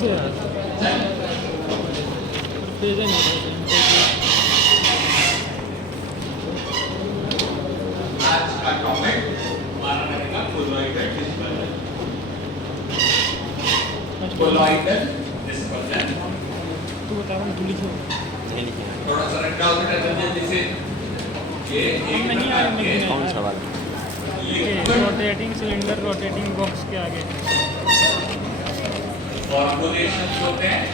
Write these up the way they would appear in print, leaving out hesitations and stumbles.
से यार तेज नहीं आज का टॉपिक हमारा रहेगा कोलॉइडल डिस्पर्जन। कोलॉइडल डिस्पर्जन तू बता रहा तू लिखो थोड़ा सा रखा होगा जैसे ये एक नहीं आया मैं कौन सा वाला? रोटेटिंग सिलेंडर रोटेटिंग बॉक्स के आगे फॉर्मुलेशन होते हैं।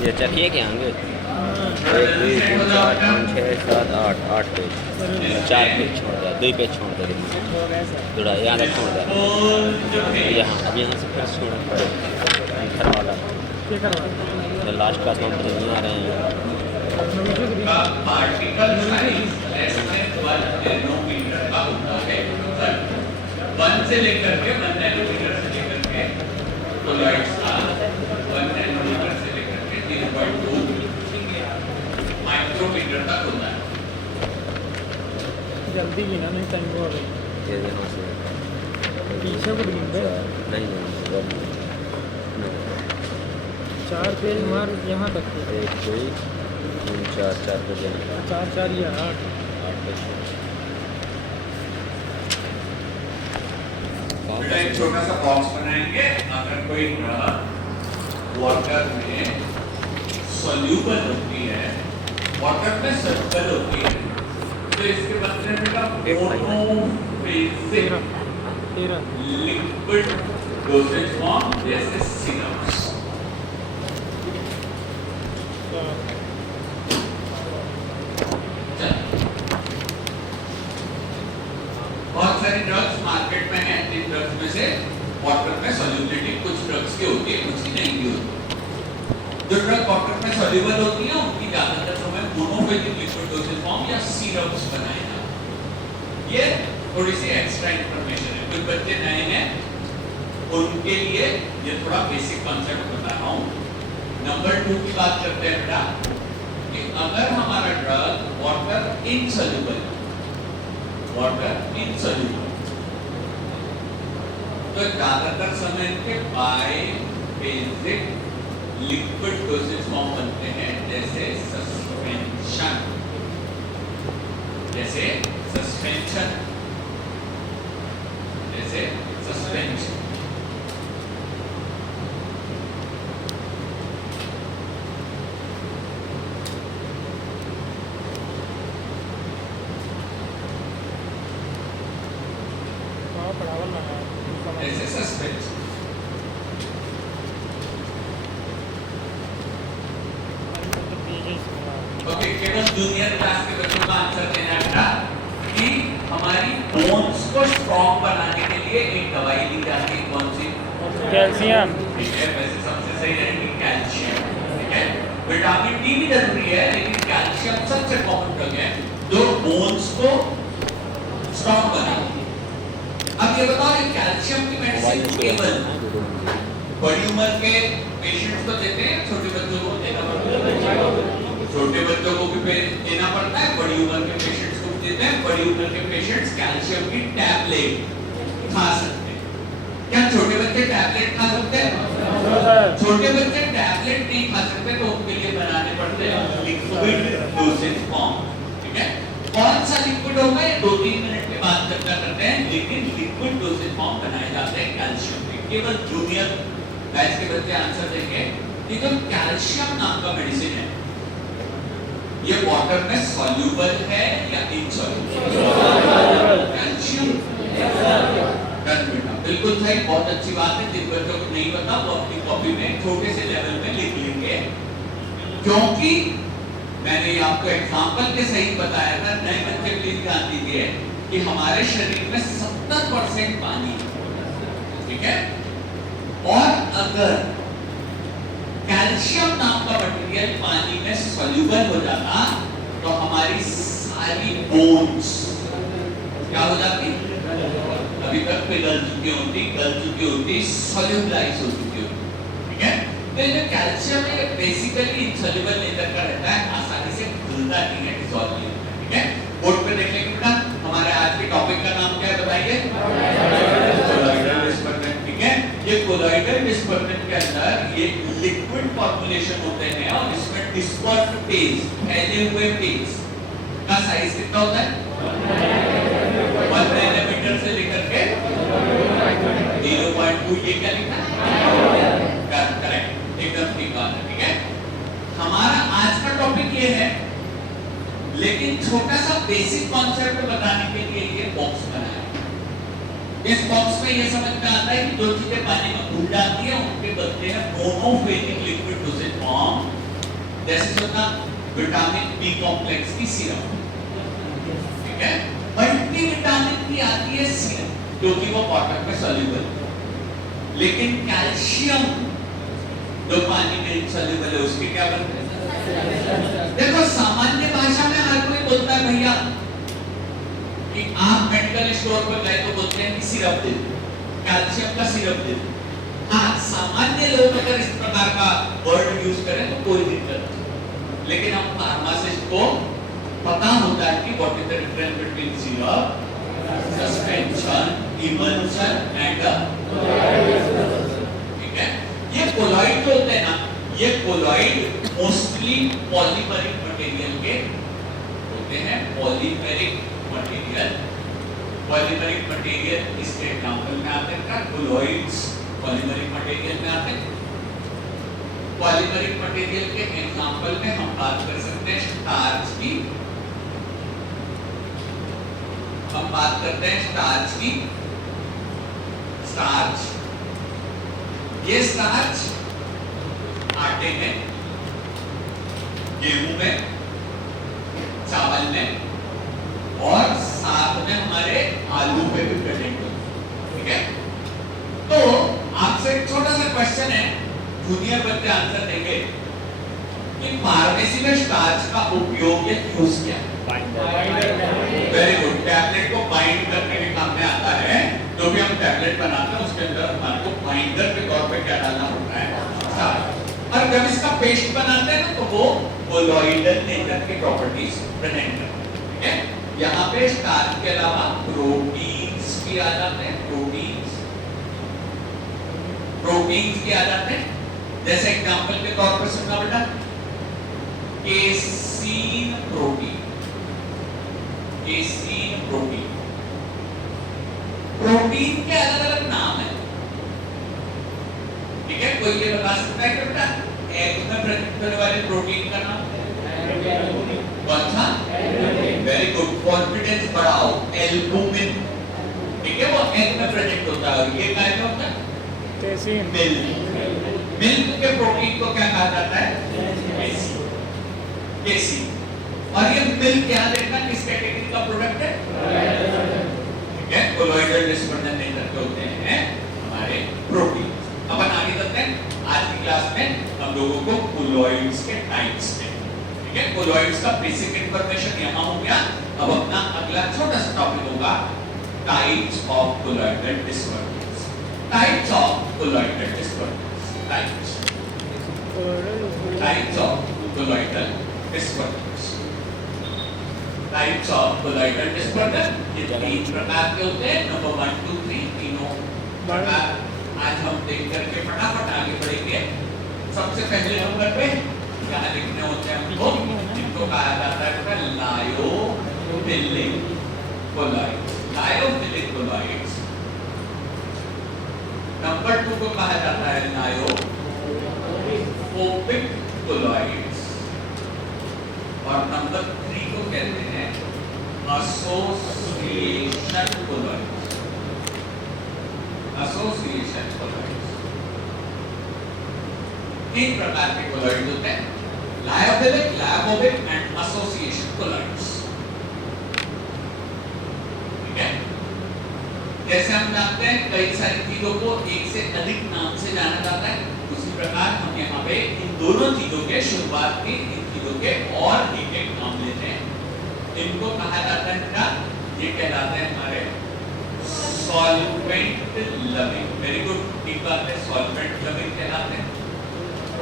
ये चकिए क्या होंगे? हाँ, 1 2 3 4 5 6 7 8 8 पेज, 4 पेज छोड़ दिया, 2 पेज छोड़ दिया, थोड़ा यहाँ तक छोड़ दिया, यहाँ अब यहाँ से फिर छोड़ खड़ा वाला क्या करवा लास्ट क्लास में हम नहीं आ रहे हैं। का particle size less than 1 nanometre का होता है। 1 से लेकर के 1 नैनोमीटर से लेकर के कोलॉइड्स का 1 नैनोमीटर से लेकर के 3.2 माइक्रोमीटर तक होता है। जल्दी भी ना नहीं टाइम हो गई ये यहाँ से पीछे को ढूंढ दे नहीं 4 पेज मार यहाँ तक 1 2 3 4 4 पेज 4 4 या 8 पेज। बेटा एक छोटा सा बॉक्स बनाएंगे। अगर कोई ड्रग वाटर में सॉल्यूबल होती है, वाटर में सॉल्यूबल होती है, तो इसके बदले में का मोनोफेजिक 13 लिक्विड डोसेज फॉर्म जैसे सिरप्स। बहुत सारी ड्रग्स मार्केट में हैं। इन ड्रग्स में से वाटर में सॉल्युबिलिटी कुछ ड्रग्स की होती है, कुछ की नहीं भी होती। जो ड्रग वाटर में सॉल्युबल होती है उनकी ज्यादातर समय मोनोफेजिक लिक्विड डोसेज फॉर्म या सिरप्स बनाए जाते हैं। ये थोड़ी सी एक्स्ट्रा इंफॉर्मेशन है, कुछ बच्चे नए हैं उनके लिए ये थोड़ा बेसिक कॉन्सेप्ट बता रहा हूँ। नंबर 2 की बात करते हैं बेटा कि अगर हमारा ड्रग वाटर इनसॉल्युबल तो ज्यादातर समय इनके बाइफेजिक लिक्विड डोसेज फॉर्म बनते हैं, जैसे सस्पेंशन पढ़ावल ना है जैसे सस्पेंशन। ओके, केवल जूनियर क्लास के बच्चों का आंसर देना बेटा कि हमारी बोन्स को स्ट्रॉन्ग बनाने के लिए एक दवाई दी जाती है। कौन सी? कैल्शियम। ठीक है, वैसे सबसे सही रहेगी कैल्शियम। ठीक है, विटामिन डी भी जरूरी है, लेकिन कैल्शियम सबसे कॉमन ड्रग है जो बोन्स को स्ट्रॉन्ग बनाती है। अब ये बताओ, ये कैल्शियम की मेडिसिन केवल बड़ी उम्र के पेशेंट्स को देते हैं, छोटे बच्चों को देना पड़ता है? छोटे बच्चों को भी देना पड़ता है, बड़ी उम्र के पेशेंट्स को भी देते हैं। बड़ी उम्र के पेशेंट्स कैल्शियम की टैबलेट खा सकते हैं। क्या छोटे बच्चे टैबलेट खा सकते हैं? छोटे बच्चे टैबलेट नहीं खा सकते, तो उनके लिए बनाने पड़ते हैं लिक्विड डोसेज फॉर्म। ठीक है, कौन सा लिक्विड होगा ये 2-3 मिनट के बाद चर्चा करते हैं, लेकिन लिक्विड डोसेज फॉर्म बनाए जाते हैं कैल्शियम के। केवल जूनियर बैच के बच्चे आंसर देंगे कि जो कैल्शियम नाम का मेडिसिन है ये वाटर में सॉल्यूबल है या इनसॉल्यूबल? कैल्शियम बिल्कुल सही, बहुत अच्छी बात है। जिन बच्चों को नहीं पता वो अपनी कॉपी में छोटे से लेवल में लिख लेंगे, क्योंकि मैंने आपको एग्जांपल के सहित बताया था। नए बच्चे प्लीज ध्यान दीजिए कि हमारे शरीर में 70% पानी है। ठीक है, और अगर कैल्शियम नाम का मटेरियल पानी में सॉल्यूबल हो जाता तो हमारी सारी बोन्स क्या हो जाती? अभी तक पिघल चुकी होती, सॉल्यूबलाइज हो चुकी होती। ठीक है, तो ये कैल्शियम है बेसिकली इनसॉल्यूबल नेचर का रहता है, आसानी से घुलता नहीं है, डिसॉल्व नहीं होता। ठीक है, बोर्ड पे देख लेंगे बेटा। हमारे आज के टॉपिक का नाम क्या है बताइए? ठीक है, ये कोलॉइडल डिस्पर्जन के अंदर ये लिक्विड फॉर्मुलेशन होते हैं और इसमें डिस्पर्स्ड फेज, फैले हुए फेज का साइज कितना होता है? 1 नैनोमीटर से लेकर के 0.2। ये क्या लिखा है? करेक्ट, एकदम ठीक बात है। ठीक है, हमारा आज का टॉपिक ये है, लेकिन छोटा सा बेसिक कॉन्सेप्ट बताने के लिए ये बॉक्स बनाया। इस बॉक्स में ये समझ में आता है कि जो चीजें पानी में घुल जाती है उनके बनते हैं मोनोफेजिक लिक्विड डोसेज फॉर्म, जैसे होता विटामिन बी कॉम्प्लेक्स की सिरप। ठीक है, मल्टी विटामिन की आती है सिरप क्योंकि वो वाटर में सॉल्युबल, लेकिन कैल्शियम जो पानी में इनसॉल्युबल है उसके क्या बनते हैं? देखो, सामान्य भाषा में हर कोई बोलता है भैया कि आप मेडिकल स्टोर पर गए तो बोलते हैं कि सिरप दे दो, कैल्शियम का सिरप दे दो। हाँ, सामान्य लोग अगर इस प्रकार का वर्ड यूज करें तो कोई दिक्कत नहीं, लेकिन हम फार्मासिस्ट को पता होता है कि what is the difference between syrup, suspension, emulsion and ठीक है। ये कोलॉइड जो होते हैं ना, ये कोलॉइड मोस्टली पॉलीमरिक मटेरियल के होते हैं। पॉलीमेरिक मटेरियल इसके एग्जांपल में आते हैं, कोलॉइड्स पॉलीमेरिक मटेरियल में आते हैं। पॉलीमेरिक मटेरियल के एग्जांपल में हम बात कर सकते हैं स्टार्च की, हम बात करते हैं स्टार्च की। स्टार्च, ये स्टार्च आटे में, गेहूं में, चावल में और साथ में हमारे आलू पे भी प्रेजेंट होता है। ठीक है, तो आपसे एक छोटा सा क्वेश्चन है, जूनियर बच्चे आंसर देंगे कि फार्मेसी में स्टार्च का उपयोग या यूज क्या है? वेरी गुड, टैबलेट को बाइंड करने के काम में आता है। जो भी हम टैबलेट बनाते हैं उसके अंदर हमारे को बाइंडर के तौर पे क्या डालना होता है? स्टार्च। और जब इसका पेस्ट बनाते हैं ना तो वो कोलॉइडल नेचर की प्रॉपर्टीज प्रेजेंट करता है। ठीक है, यहाँ पे स्टार्च के अलावा प्रोटीन्स भी आ जाते हैं, प्रोटीन्स भी आ जाते हैं। जैसे एग्जांपल के तौर पर सुनना बेटा, casein protein, casein protein. Protein के अलग अलग नाम है। ठीक है, कोई ये बता सकता है कि बेटा एग में प्रेजेंट होने वाले प्रोटीन का नाम कौन सा? वेरी गुड, कॉन्फिडेंस बढ़ाओ, एल्बुमिन। ठीक है, वो एग में प्रेजेंट होता है और ये क्या होता है? कैसीन। मिल्क के प्रोटीन को क्या कहा जाता है? केसीन। और ये मिल्क यहाँ देखना किस कैटेगरी का प्रोडक्ट है? ठीक है, कोलॉइडल डिस्पर्जन नेचर के होते हैं हमारे प्रोटीन। अपन आगे चलते हैं। आज की क्लास में हम लोगों को कोलॉइड्स के टाइप्स हैं। ठीक है, कोलॉइड्स का बेसिक इंफॉर्मेशन यहाँ हो गया। अब अपना अगला छोटा सा टॉपिक होगा types of colloidal dispersion. Types of colloidal dispersion, types of colloidal dispersion. Types of colloidal dispersion ये तीन प्रकार के होते हैं। नंबर 1 2 3 तीनों प्रकार आज हम देख करके फटाफट आगे बढ़ेंगे। सबसे पहले नंबर पे क्या लिखने होते हैं हमको, जिनको कहा जाता है lyophilic colloid, lyophilic colloids. Number 2 को कहा जाता है लायोफोबिक कोलॉइड्स और नंबर 3 को कहते हैं एसोसिएशन कोलॉइड्स, एसोसिएशन कोलॉइड्स। तीन प्रकार के कोलॉइड्स होते हैं, lyophilic, lyophobic and association colloids. ठीक है, जैसे हम जानते हैं कई सारी चीजों को एक से अधिक नाम से जाना जाता है, उसी प्रकार हम यहाँ पे इन दोनों चीजों के शुरुआत की इन चीजों के और एक एक नाम लेते हैं। इनको कहा जाता है क्या? ये कहलाते हैं हमारे सॉल्वेंट लविंग। वेरी गुड, ठीक बात है, सॉल्वेंट लविंग कहलाते हैं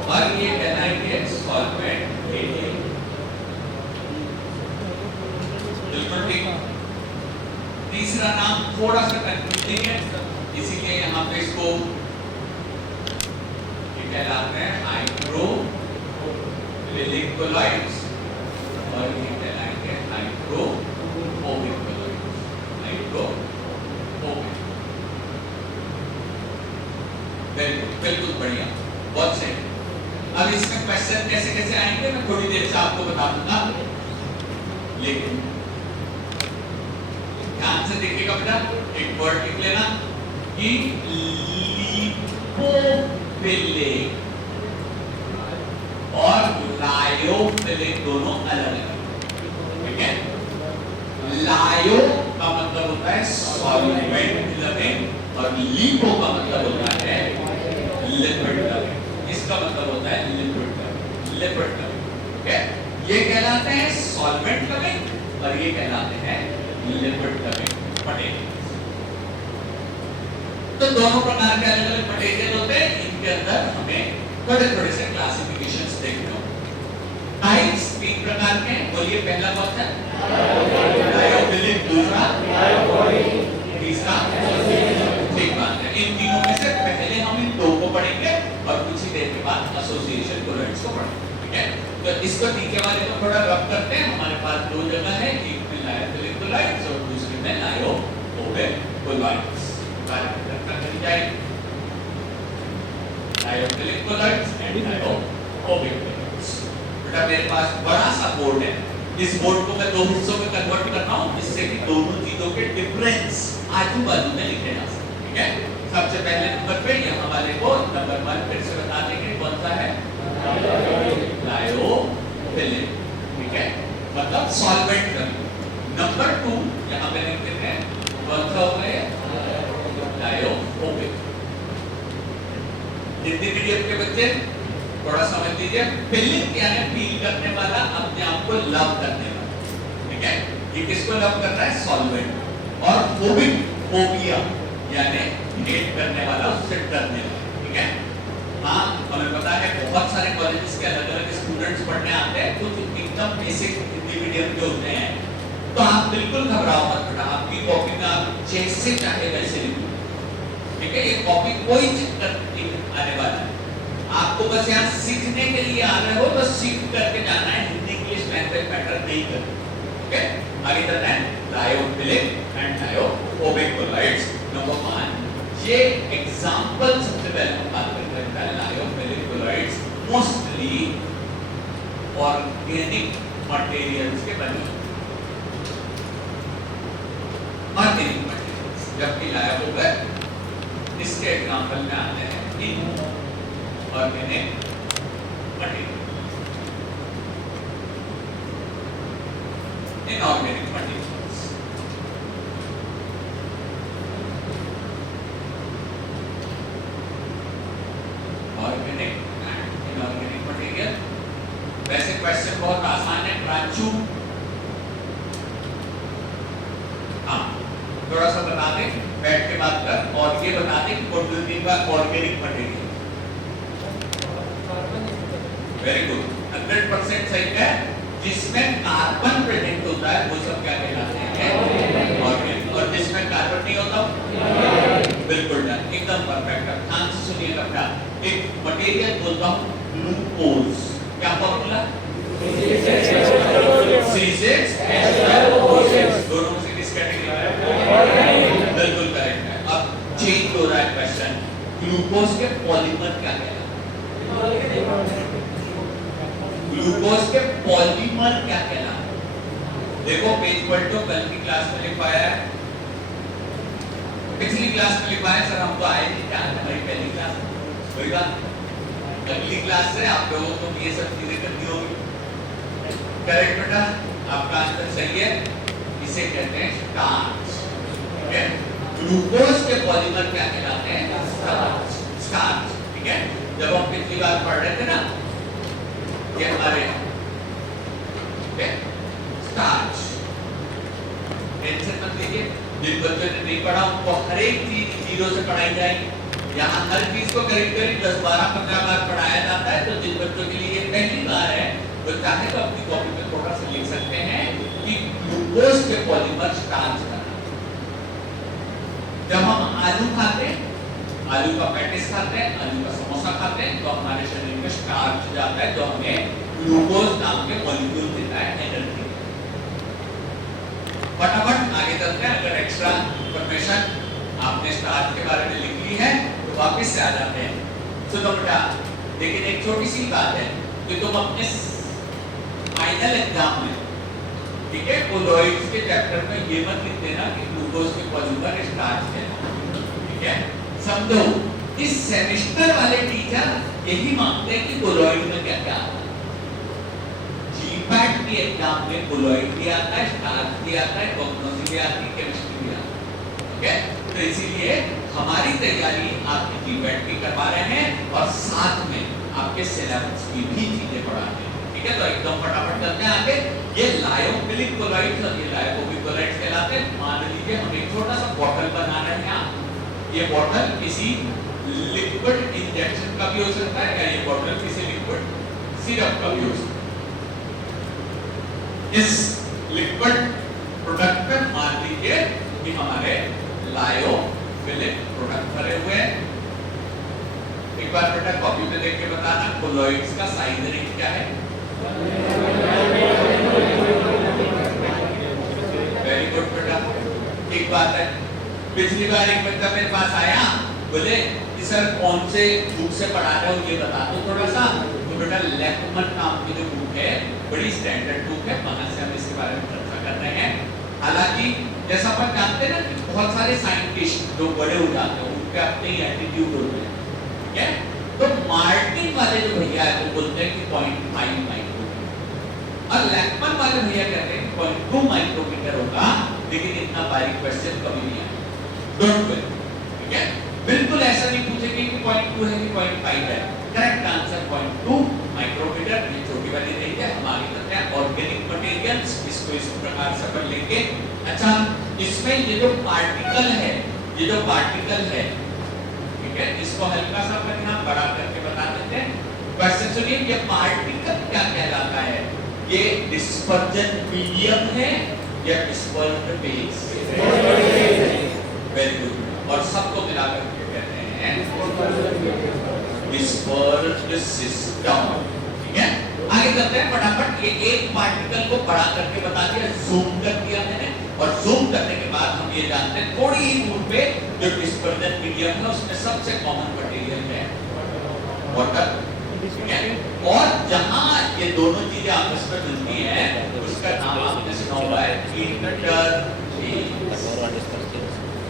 और ये कहलाएंगे सॉल्वेंट हेटिंग। बिल्कुल ठीक। तीसरा नाम थोड़ा सा कंफ्यूजिंग है, इसीलिए यहाँ पे इसको कहलाते हैं हाइड्रोफिलिक कोलॉइड्स और ये कहलाएंगे hydrophobic colloids. Hydrophobic, very good, बिल्कुल बढ़िया, बहुत सही। अब इसमें क्वेश्चन कैसे कैसे आएंगे मैं थोड़ी देर से आपको बता दूंगा, लेकिन ध्यान से देखिएगा बेटा। एक वर्ड लिख लेना कि लिपोफिलिक और लायोफिलिक दोनों अलग अलग, ठीक है। लायो का मतलब होता है सॉल्वेंट लविंग और लिपो का मतलब होता है लिपिड लविंग। इसका मतलब होता है लिपिड लविंग, ठीक है। ये कहलाते हैं सॉल्वेंट लविंग और ये कहलाते हैं लिपिड लविंग मटेरियल। तो दोनों प्रकार के अलग अलग मटेरियल होते हैं, इनके अंदर हमें थोड़े थोड़े से क्लासिफिकेशंस देखने होंगे। टाइप्स तीन प्रकार के हैं, बोलिए। पहला कौन सा? लायोफिलिक, दूसरा तीसरा, ठीक बात है। इन तीनों में से पहले हम इन दो को पढ़ेंगे और कुछ ही देर के बाद एसोसिएशन कोलॉइड्स को पढ़ेंगे, ठीक है। तो इसको नीचे वाले को थोड़ा रब करते हैं। हमारे पास दो जगह है, एक में लायोफिलिक कोलॉइड्स और दूसरे में lyophobic colloids. Lyophilic colloids and lyophobic colloids. बेटा मेरे पास बड़ा सा बोर्ड है, इस बोर्ड को मैं दो हिस्सों में कन्वर्ट कर रहा हूं जिससे कि दोनों चीजों के डिफरेंस आजू बाजू में लिखे जा सके, ठीक है। सबसे पहले नंबर पे यहां वाले को नंबर 1 फिर से बता देंगे कौन सा है, लायोफिलिक, ठीक है, मतलब सॉल्वेंट लविंग। नंबर 2 यहां पे लिख देते हैं कौन सा होगा ये, लायोफोबिक। हिंदी मीडियम के बच्चे थोड़ा समझ लीजिए, फिलिक यानी फील करने वाला, अपने आप को लव करने वाला, ठीक है। ये किसको लव कर रहा है, सॉल्वेंट। और फोबिक, फोबिया यानी हेट करने वाला, उससे डरने वाला, ठीक है। हाँ, हमें पता है बहुत सारे कॉलेजेस के अलग अलग स्टूडेंट्स पढ़ने आते हैं, कुछ एकदम बेसिक हिंदी मीडियम के होते हैं, तो आप बिल्कुल घबराओ मत बेटा। आपकी कॉपी में आप जैसे चाहे वैसे लिखो, ठीक है। ये कॉपी कोई दिक्कत नहीं आने वाला है, आपको बस यहाँ सीखने के लिए आ रहे हो तो सीख करके जाना है, हिंदी इंग्लिश लैंग्वेज मैटर नहीं करना, ठीक है। आगे चलते हैं, lyophilic and lyophobic colloids. Number 1, ये एग्जांपल सबसे पहले हम बात करते हैं। Lyophilic colloids mostly organic materials के बने, ऑर्गेनिक मटेरियल्स, जबकि लायोफोबिक इसके एग्जांपल में आते हैं inorganic materials, inorganic materials. Organic and inorganic material. वैसे क्वेश्चन बहुत आसान है, प्रांशु हाँ थोड़ा सा बता दें, बैठ के बात कर, और ये बता दें ऑर्गेनिक मटेरियल। वेरी गुड, 100% सही है। जिसमें कार्बन प्रेजेंट होता है वो सब क्या कहलाते हैं, ऑर्गेनिक। और जिसमें कार्बन नहीं होता, बिल्कुल एकदम परफेक्ट। ध्यान से सुनिएगा बेटा, एक मटेरियल बोलता हूं ग्लूकोज, क्या फॉर्मूला, C6H12O6, दोनों से किस कैटेगरी में है, बिल्कुल करेक्ट है। अब चेंज हो रहा है क्वेश्चन, ग्लूकोज के पॉलीमर क्या कहलाते हैं, ग्लूकोज के पॉलीमर क्या कहलाते हैं। देखो पेज पलटो, कल की क्लास में लिखवाया है, पिछली क्लास में लिखवाया सर, हमको आए नहीं, क्या हमारी पहली क्लास होगा, अगली क्लास से आप लोगों को ये सब चीजें करनी होगी। करेक्ट बेटा, आपका आंसर सही है। इसे कहते हैं स्टार्च, ठीक है। ग्लूकोज के पॉलीमर क्या कहलाते हैं, स्टार्च, स्टार्च, ठीक है। जब हम पिछली बार पढ़ रहे थे ना, ये हमारे स्टार्च, टेंशन मत लीजिए, जिन बच्चों ने नहीं पढ़ा उनको हर एक चीज जीरो से पढ़ाई जाएगी। यहाँ हर चीज को करीब 10-12-15 बार पढ़ाया जाता है। तो जिन बच्चों के लिए ये पहली बार है वो चाहे तो अपनी कॉपी में थोड़ा सा लिख सकते हैं कि ग्लूकोज के पॉलीमर स्टार्च करना। जब हम आलू खाते हैं, आलू का पैटिस खाते हैं, आलू का समोसा खाते हैं, तो हमारे शरीर में स्टार्च जाता है जो हमें ग्लूकोज नाम के मॉलिक्यूल देता है, एनर्जी। फटाफट आगे चलते हैं। अगर एक्स्ट्रा इंफॉर्मेशन आपने स्टार्च के बारे में लिख ली है तो वापस से आ जाते हैं। सुनो बेटा, लेकिन एक छोटी सी बात है कि तुम अपने फाइनल एग्जाम में, ठीक है, कोलॉइड्स के चैप्टर में ये मत लिख देना कि ग्लूकोज के पॉल्यूटर स्टार्च है, ठीक है। समझो, इस सेमेस्टर वाले टीचर यही मांगते हैं कि कोलॉइड में क्या क्या आता है। जीपैट के एग्जाम में कोलॉइड भी आता है, स्टार्च भी आता है, कॉग्नोसी भी आती है, केमिस्ट्री भी आती है, ठीक है। तो इसीलिए हमारी तैयारी आपकी जीपैट की करवा रहे हैं और साथ में आपके सिलेबस की भी चीजें पढ़ा रहे हैं, ठीक है। तो एकदम फटाफट चलते हैं आगे। ये लायोफिलिक कोलॉइड्स और ये लायोफोबिक कोलॉइड्स कहलाते हैं। मान लीजिए हम एक छोटा सा बॉटल बना रहे हैं। ये बॉटल किसी लिक्विड इंजेक्शन का भी हो सकता है या ये बॉटल किसी लिक्विड सिरप का भी हो सकता है। इस लिक्विड प्रोडक्ट में मान लीजिए कि हमारे लायोफिलिक प्रोडक्ट भरे हुए हैं। एक बार बेटा कॉपी पे देख के बताना कोलॉइड्स का साइज रेंज क्या है। वेरी गुड बेटा। एक बात है, पिछली बार एक बच्चा मेरे पास आया, बोले कि सर कौन से बुक से पढ़ा रहे हो ये बता दो थोड़ा सा। तो बेटा लेकमन नाम की जो बुक है, बड़ी स्टैंडर्ड बुक है, वहां से हम इसके बारे में चर्चा कर रहे हैं। हालांकि जैसा अपन जानते हैं ना कि बहुत सारे साइंटिस्ट जो बड़े हो जाते हैं उनके अपने ही एटीट्यूड होते हैं, ठीक है। तो मार्टिन वाले जो भैया है वो बोलते हैं कि 0.5 माइक्रोमीटर और लेकमन वाले भैया कहते हैं कि 0.2 माइक्रोमीटर होगा, लेकिन इतना बारीक क्वेश्चन कभी नहीं आया। डोंट वरी, ठीक है। बिल्कुल ऐसा नहीं पूछेंगे कि 0.2 है कि 0.5 है। Correct answer 0.2 micrometre. ये छोटी वाली रेंज है। हम आगे चलते हैं। ऑर्गेनिक मटेरियल्स, इसको इस प्रकार से पढ़ लेंगे। अच्छा, इसमें ये जो पार्टिकल है, ये जो पार्टिकल है, ठीक है, इसको हल्का सा अपन यहाँ बड़ा करके बता देते हैं। क्वेश्चन सुनिए, ये पार्टिकल क्या कहलाता है? ये डिस्पर्जन मीडियम है या डिस्पर्स्ड फेज? Very good. और सबको मिलाकर के कहते हैं डिस्पर्स्ड सिस्टम, ठीक है। आगे चलते हैं फटाफट। ये एक पार्टिकल को बड़ा करके बता दिया, जूम कर दिया मैंने, और जूम करने के बाद हम ये जानते हैं थोड़ी ही दूर पे जो डिस्पर्जन मीडियम है उसमें सबसे कॉमन मटेरियल है वाटर, ठीक है। और जहां ये दोनों चीजें आपस में मिलती हैं उसका नाम आपने सुना हुआ है इंटरफेस,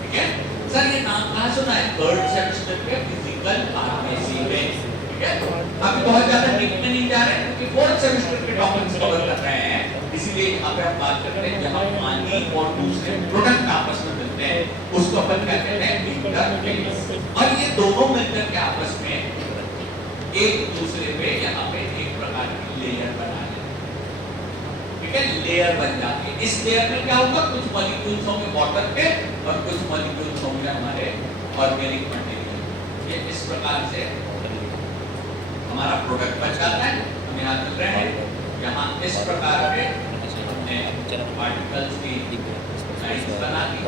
ठीक है। सर ये नाम कहाँ सुना है? थर्ड सेमेस्टर के फिजिकल फार्मेसी में, ठीक है। अभी बहुत ज्यादा डीप में नहीं जा रहे हैं क्योंकि फोर्थ सेमेस्टर के टॉपिक्स कवर कर रहे हैं, इसीलिए यहाँ पे हम बात करते हैं जहाँ पानी और दूसरे प्रोडक्ट आपस में मिलते हैं उसको अपन कहते हैं इंटरफेस। और ये दोनों मिलकर के आपस में एक दूसरे पे यहाँ पे एक प्रकार की लेयर बना लेते हैं, ठीक है। लेयर बन जाती है। इस लेयर में क्या होगा? कुछ मॉलिक्यूल्स होंगे वाटर के और कुछ मॉलिक्यूल्स होंगे हमारे ऑर्गेनिक मटेरियल। ये इस प्रकार से हमारा प्रोडक्ट बन जाता है। हम यहाँ चल रहे हैं, यहाँ इस प्रकार के हमने पार्टिकल्स की लाइंस बना दी।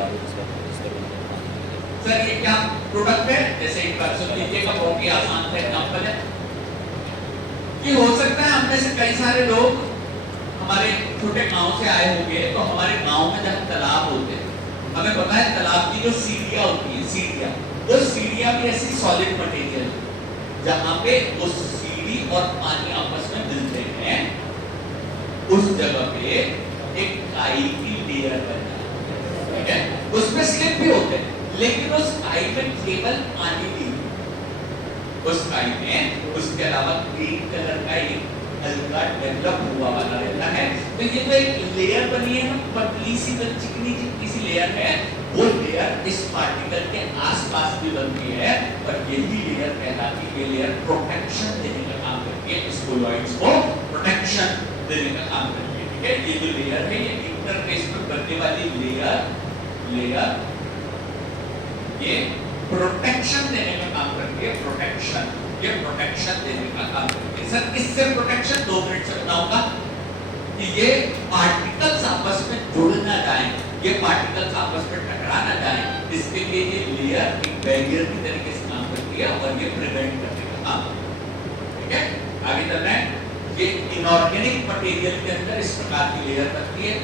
सर ये क्या प्रोडक्ट है? जैसे एक बार सुन लीजिएगा, बहुत ही आसान सा एग्जांपल है कि हो सकता है हमने से कई सारे लोग हमारे छोटे गांव से आए होंगे, तो हमारे गांव में जब तालाब होते हैं, हमें पता है तालाब की जो सीढ़ियां होती है, सीढ़ियां, वो सीढ़ियां भी ऐसी सॉलिड मटेरियल जहां पे उस सीढ़ी और पानी आपस में मिलते हैं, उस जगह पे एक काई की लेयर बन जाती है, ठीक है। उसमें स्लिप भी होते हैं, लेकिन उस काई में केवल पानी नहीं, उस काई में उसके अलावा ग्रीन कलर का एक हल्का डेवलप हुआ बना रहता है। तो ये तो एक लेयर बनी है, पतली सी चिकनी सी लेयर है। वो लेयर इस पार्टिकल के आसपास भी बनती है और यही लेयर कहलाती है। ये लेयर प्रोटेक्शन देने का काम करती है, इस कोलॉइड्स को प्रोटेक्शन देने का काम करती है, ठीक है। ये जो लेयर है, ये इंटरफेस पर बनने वाली लेयर ये प्रोटेक्शन देने का काम करती है। प्रोटेक्शन, ये प्रोटेक्शन देने का काम करती है। सर किससे प्रोटेक्शन? 2 मिनट से बताऊंगा कि ये पार्टिकल्स आपस में जुड़ ना जाएं, ये पार्टिकल्स आपस में टकरा ना जाएं, इसके लिए ये लेयर एक बैरियर की तरीके से काम होती है और ये प्रिवेंट करने का काम। ठीक है, आगे चल रहे हैं। ये इनऑर्गेनिक मटेरियल के अंदर इस प्रकार की लेयर बनती है।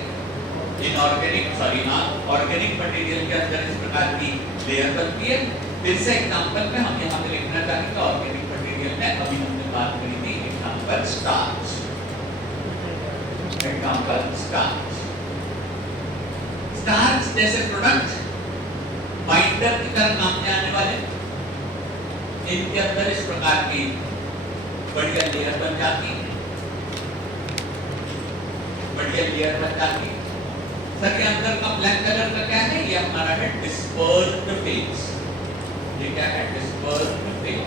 ऑर्गेनिक मटेरियल के अंदर इस प्रकार की लेयर बनती है। फिर से एग्जांपल में हम यहाँ पे लिखना चाहेंगे ऑर्गेनिक मटेरियल में अभी हमने बात करी थी example starch. Example starch. Starch जैसे प्रोडक्ट बाइंडर की तरह काम में आने वाले, इनके अंदर इस प्रकार की बढ़िया लेयर बन जाती है, बढ़िया लेयर बन जाती है। सर के अंदर का ब्लैक कलर का क्या है? ये हमारा है डिस्पर्स्ड फेज। ये क्या है? Dispersed phase.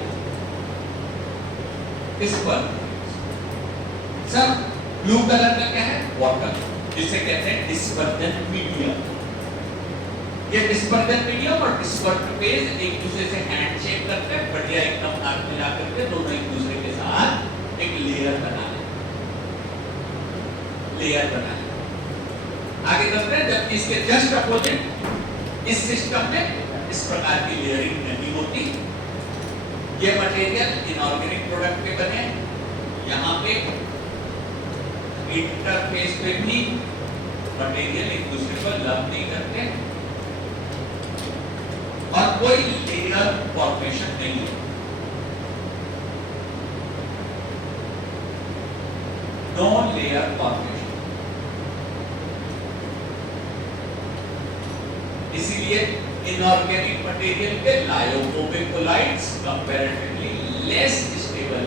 Dispersed. Sir blue colour का क्या है? वाटर, जिसे कहते हैं डिस्पर्जन मीडियम। ये डिस्पर्जन मीडियम और डिस्पर्स्ड फेज एक दूसरे से हैंडशेक करते हैं, बढ़िया एकदम हाथ मिला करके दोनों एक दूसरे के साथ एक लेयर बना है। आगे चलते हैं। जबकि इसके जस्ट अपोजिट इस सिस्टम में इस प्रकार की लेयरिंग नहीं होती। ये मटेरियल इनऑर्गेनिक प्रोडक्ट पे बने, यहाँ पे इंटरफेस पे भी मटेरियल एक दूसरे को लब नहीं करते और कोई लेयर फॉर्मेशन नहीं है। No layer formation. इसीलिए इनऑर्गेनिक मटेरियल के lyophobic colloids comparatively less stable.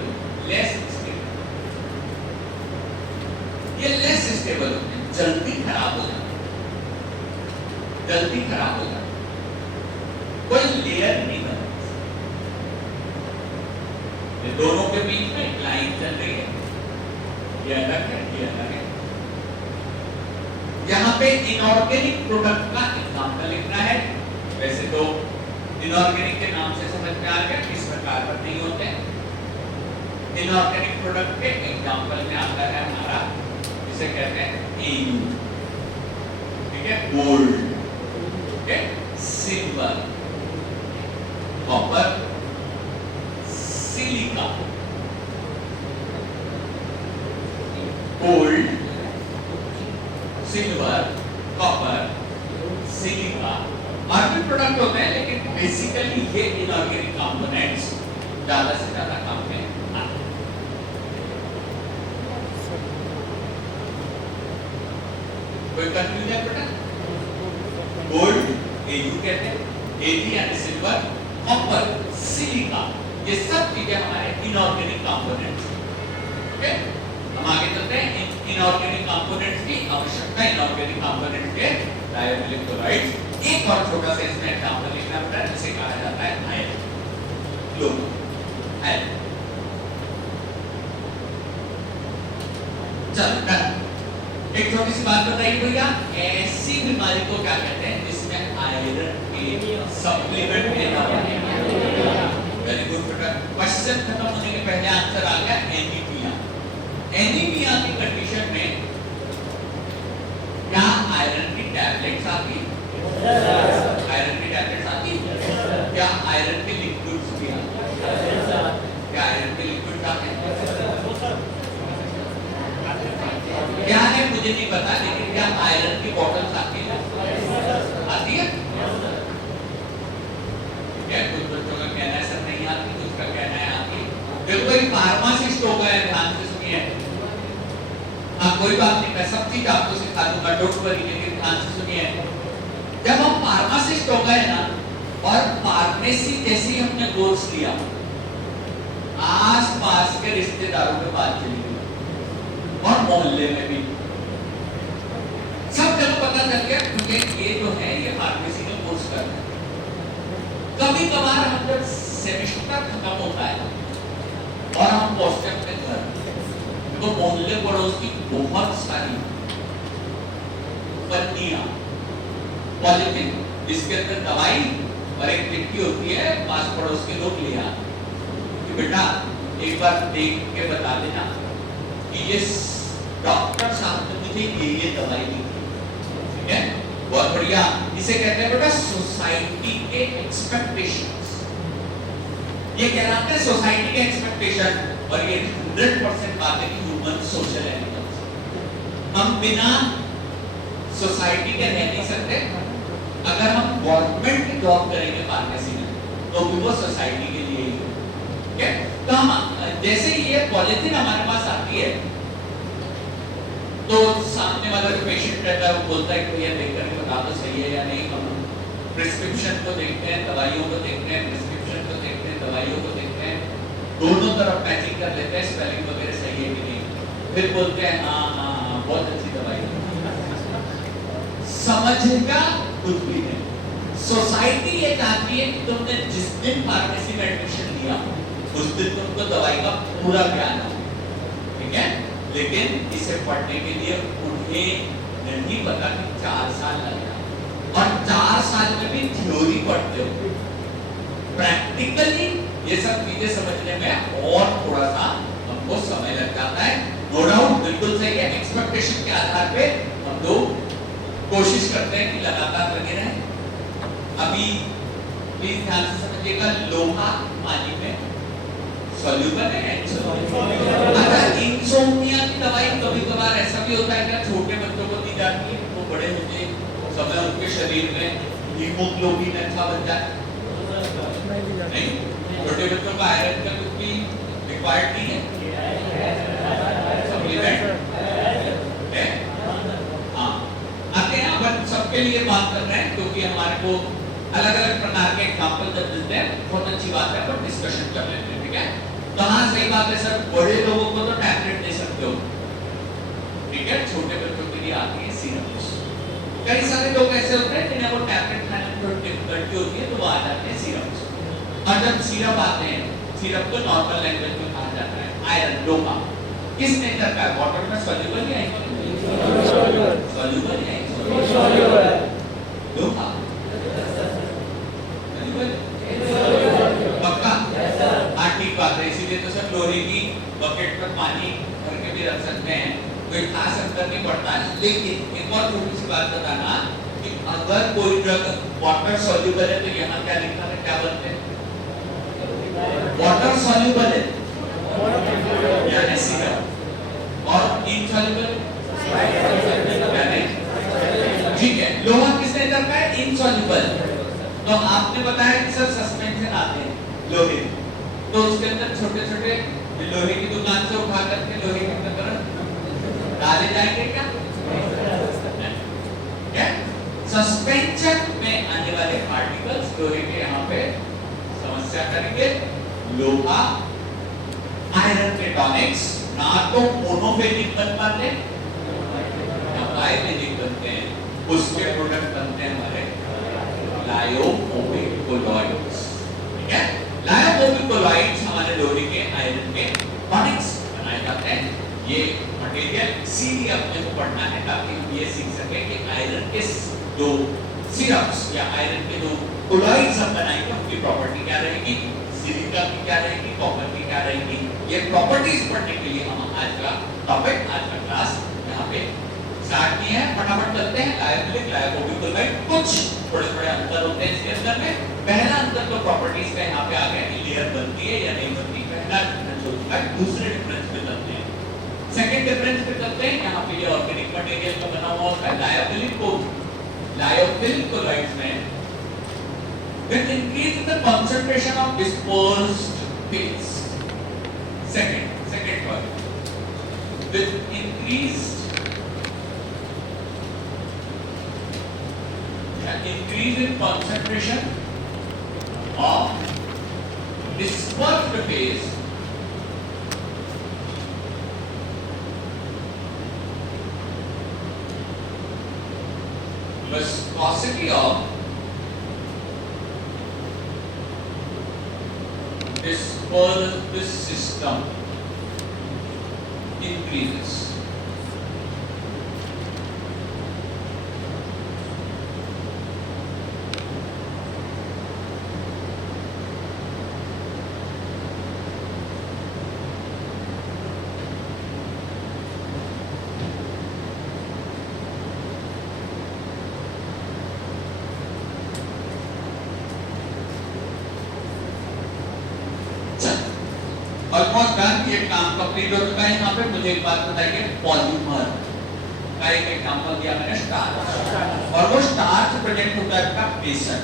ये लेस स्टेबल होते हैं, जल्दी खराब हो जाते, कोई लेयर नहीं बनती। ये दोनों के बीच में एक लाइन चल रही है, ये अलग है, ये अलग है। यहाँ पे इनऑर्गेनिक प्रोडक्ट का एग्जाम्पल लिखना है। वैसे तो इनऑर्गेनिक के नाम से समझ में आ गया किस प्रकार पर नहीं होते। इनऑर्गेनिक प्रोडक्ट के एग्जाम्पल में आता है हमारा, जिसे कहते हैं एयू, ठीक है, गोल्ड, ठीक है, silver, copper, silica. Gold, silver, copper, silica और भी प्रोडक्ट होते हैं, लेकिन बेसिकली ये इनऑर्गेनिक कंपोनेंट्स ज्यादा से ज्यादा काम में आते हैं। कोई कंफ्यूजन बेटा? गोल्ड एयू कहते हैं, एजी यानी सिल्वर, कॉपर, सिलिका, ये सब चीजें हमारे इनऑर्गेनिक कंपोनेंट्स। ओके, हम आगे चलते हैं। इनऑर्गेनिक कंपोनेंट्स की आवश्यकता, इनऑर्गेनिक कंपोनेंट्स के डायइलेक्ट्रिक क्लोराइड्स। एक और छोटा सा इसमें एग्जांपल लिखना पड़ता है, जिसे कहा जाता है आयन, क्लोराइड, आयन। चलो एक छोटी सी बात बताइए भैया, ऐसी बीमारी को क्या कहते हैं जिसमें आयरन के सप्लीमेंट लेना है? वेरी गुड बेटा, क्वेश्चन खत्म होने के पहले आंसर आ गया, एनीमिया। एनीमिया की कंडीशन में क्या आयरन की टैबलेट्स आती है? आयरन की टैबलेट्स आती है? क्या आयरन के लिक्विड्स भी आते हैं? क्या आयरन के लिक्विड्स आते हैं? क्या है मुझे नहीं पता, लेकिन क्या आयरन की बॉटल्स आती है? आती है? क्या कुछ बच्चों का कहना है सर नहीं आती, कुछ का कहना है आती है। देखो भाई, फार्मासिस्ट हो गए, ध्यान से सुनिए। हाँ, कोई बात नहीं, मैं सब चीज आपको सिखा दूंगा, डोंट वरी, लेकिन ध्यान से सुनिए। जब हम फार्मासिस्ट हो गए ना, और फार्मेसी जैसे ही हमने कोर्स लिया, आस पास के रिश्तेदारों के बात चली गई और मोहल्ले में भी सब जगह पता चल गया, क्योंकि ये जो है ये फार्मेसी का कोर्स कर रहे हैं। कभी कभार हम जब सेमेस्टर खत्म होता है और हम पहुंचते अपने घर, तो मोहल्ले पड़ोस की बहुत सारी पन्नियां, पॉलिथीन, जिसके अंदर दवाई और एक चिट्ठी होती है, पास पड़ोस के लोग ले आते कि बेटा एक बार देख के बता देना कि ये डॉक्टर साहब ने मुझे ये दवाई दी, ठीक है, बहुत बढ़िया। इसे कहते हैं बेटा सोसाइटी के एक्सपेक्टेशंस। ये कहलाते हैं सोसाइटी के एक्सपेक्टेशन, और ये 100% बात है कि ह्यूमन सोशल एनिमल्स, हम बिना सोसाइटी के रह नहीं सकते। अगर हम गवर्नमेंट की जॉब करेंगे फार्मेसी में तो भी वो सोसाइटी के लिए ही है, ठीक है। तो हम जैसे ये पॉलिथीन हमारे पास आती है तो सामने वाला जो पेशेंट रहता है वो बोलता है कि ये देख करके बता दो सही है या नहीं। हम प्रिस्क्रिप्शन को देखते हैं, दवाइयों को देखते हैं, प्रिस्क्रिप्शन को देखते हैं, दवाइयों को देखते हैं, दोनों तरफ मैचिंग कर लेते हैं, स्पेलिंग वगैरह सही है कि नहीं, फिर बोलते हैं हाँ हाँ हाँ बहुत अच्छी दवाई है। समझेगा कुछ भी नहीं। सोसाइटी ये चाहती है कि तुमने जिस दिन फार्मेसी में एडमिशन लिया उस दिन तुमको दवाई का पूरा ज्ञान हो, ठीक है। लेकिन इसे पढ़ने के लिए उन्हें नहीं पता कि 4 साल लगेगा, और 4 साल में भी थ्योरी पढ़ते हो, प्रैक्टिकली ये सब चीजें समझने में और थोड़ा सा हमको समय लग जाता है। नो डाउट बिल्कुल सही है, एक्सपेक्टेशन के आधार पे हम लोग कोशिश करते हैं कि लगातार लगे रहें। अभी प्लीज ध्यान से समझिएगा, लोहा पानी में सॉल्युबल है, अच्छा इंसोम्निया की दवाई कभी कभार ऐसा भी होता है कि छोटे बच्चों को दी जाती है, वो बड़े होते समय उनके शरीर में हीमोग्लोबिन अच्छा बन जाए, नहीं छोटे बच्चों का आयरन का कुछ भी रिक्वायर्ड नहीं है, सप्लीमेंट है। हाँ आते हैं, अपन सबके लिए बात कर रहे हैं क्योंकि हमारे को अलग अलग प्रकार के एग्जाम्पल जब मिलते हैं बहुत अच्छी बात है, अपन डिस्कशन कर लेते हैं, ठीक है। तो हाँ सही बात है सर, बड़े लोगों को तो टैबलेट दे सकते हो, ठीक है, छोटे बच्चों के लिए आती है सिरप। कई सारे लोग ऐसे होते हैं जिन्हें वो टैबलेट खाने में थोड़ी डिफिकल्टी होती है तो वो आ जाते हैं सिरप। और जब सिरप आते हैं, सिरप को नॉर्मल लैंग्वेज में कहा जाता है आयरन, लोहा किस नेचर का है, वाटर में सॉल्युबल या इनसॉल्युबल, सॉल्युबल या इनसॉल्युबल, लोहा पक्का, हाँ ठीक बात है। इसीलिए तो सर लोहे की बकेट पर पानी भर के भी रख सकते हैं, कोई खास अंतर नहीं पड़ता। लेकिन एक और छोटी सी बात बताना कि अगर कोई ड्रग वाटर सॉल्युबल है तो यहाँ क्या लिखा है, क्या बोलते हैं, वाटर सॉल्युबल है यानी सिरप, और इनसॉल्युबल यानी, ठीक है। लोहा किस नेचर का है, इनसॉल्युबल। तो आपने बताया कि सर सस्पेंशन आते हैं लोहे, तो उसके अंदर छोटे छोटे लोहे की दुकान से उठा करके लोहे के अंदर डाले जाएंगे क्या, क्या सस्पेंशन में आने वाले पार्टिकल्स लोहे के यहाँ पे समस्या करेंगे। लोहा आयरन के टॉनिक्स ना तो मोनोफेनिक बन पाते ना बाइफेनिक बनते हैं, उसके प्रोडक्ट बनते हैं हमारे लायोफोबिक कोलॉइड्स, ठीक है। लायोफोबिक कोलॉइड्स हमारे लोहे के आयरन के टॉनिक्स बनाए जाते हैं। ये मटेरियल इसीलिए अपने को पढ़ना है ताकि हम ये सीख सके कि आयरन के जो सिरप्स या आयरन के जो कोलॉइड्स हम बनाएंगे उनकी प्रॉपर्टी क्या रहेगी, सिलिका की क्या रहेगी, कॉपर की क्या रहेगी। ये प्रॉपर्टीज पढ़ने के लिए हम आज का टॉपिक, आज का क्लास यहाँ पे स्टार्ट किए हैं। फटाफट चलते हैं। लायोफिलिक, लायोफोबिक कोलॉइड, कुछ थोड़े थोड़े अंतर होते हैं इसके अंदर में। पहला अंतर तो प्रॉपर्टीज का यहाँ पे आ गया कि लेयर बनती है या नहीं बनती, पहला डिफरेंस हो चुका है। दूसरे डिफरेंस पे चलते हैं, सेकंड डिफरेंस पे चलते हैं। यहाँ पे ये ऑर्गेनिक मटेरियल का बना हुआ होता है लायोफिलिक को, लायोफिलिक कोलॉइड्स में with increase in the concentration of dispersed phase, second point, with increase in concentration of dispersed phase viscosity of this system increases. Almost done, ये काम कंप्लीट हो चुका है। यहाँ पे मुझे एक बात बताइए, पॉलीमर का एक एग्जांपल दिया मैंने, स्टार्च, और वो स्टार्च प्रेजेंट होता है आपका बेसन,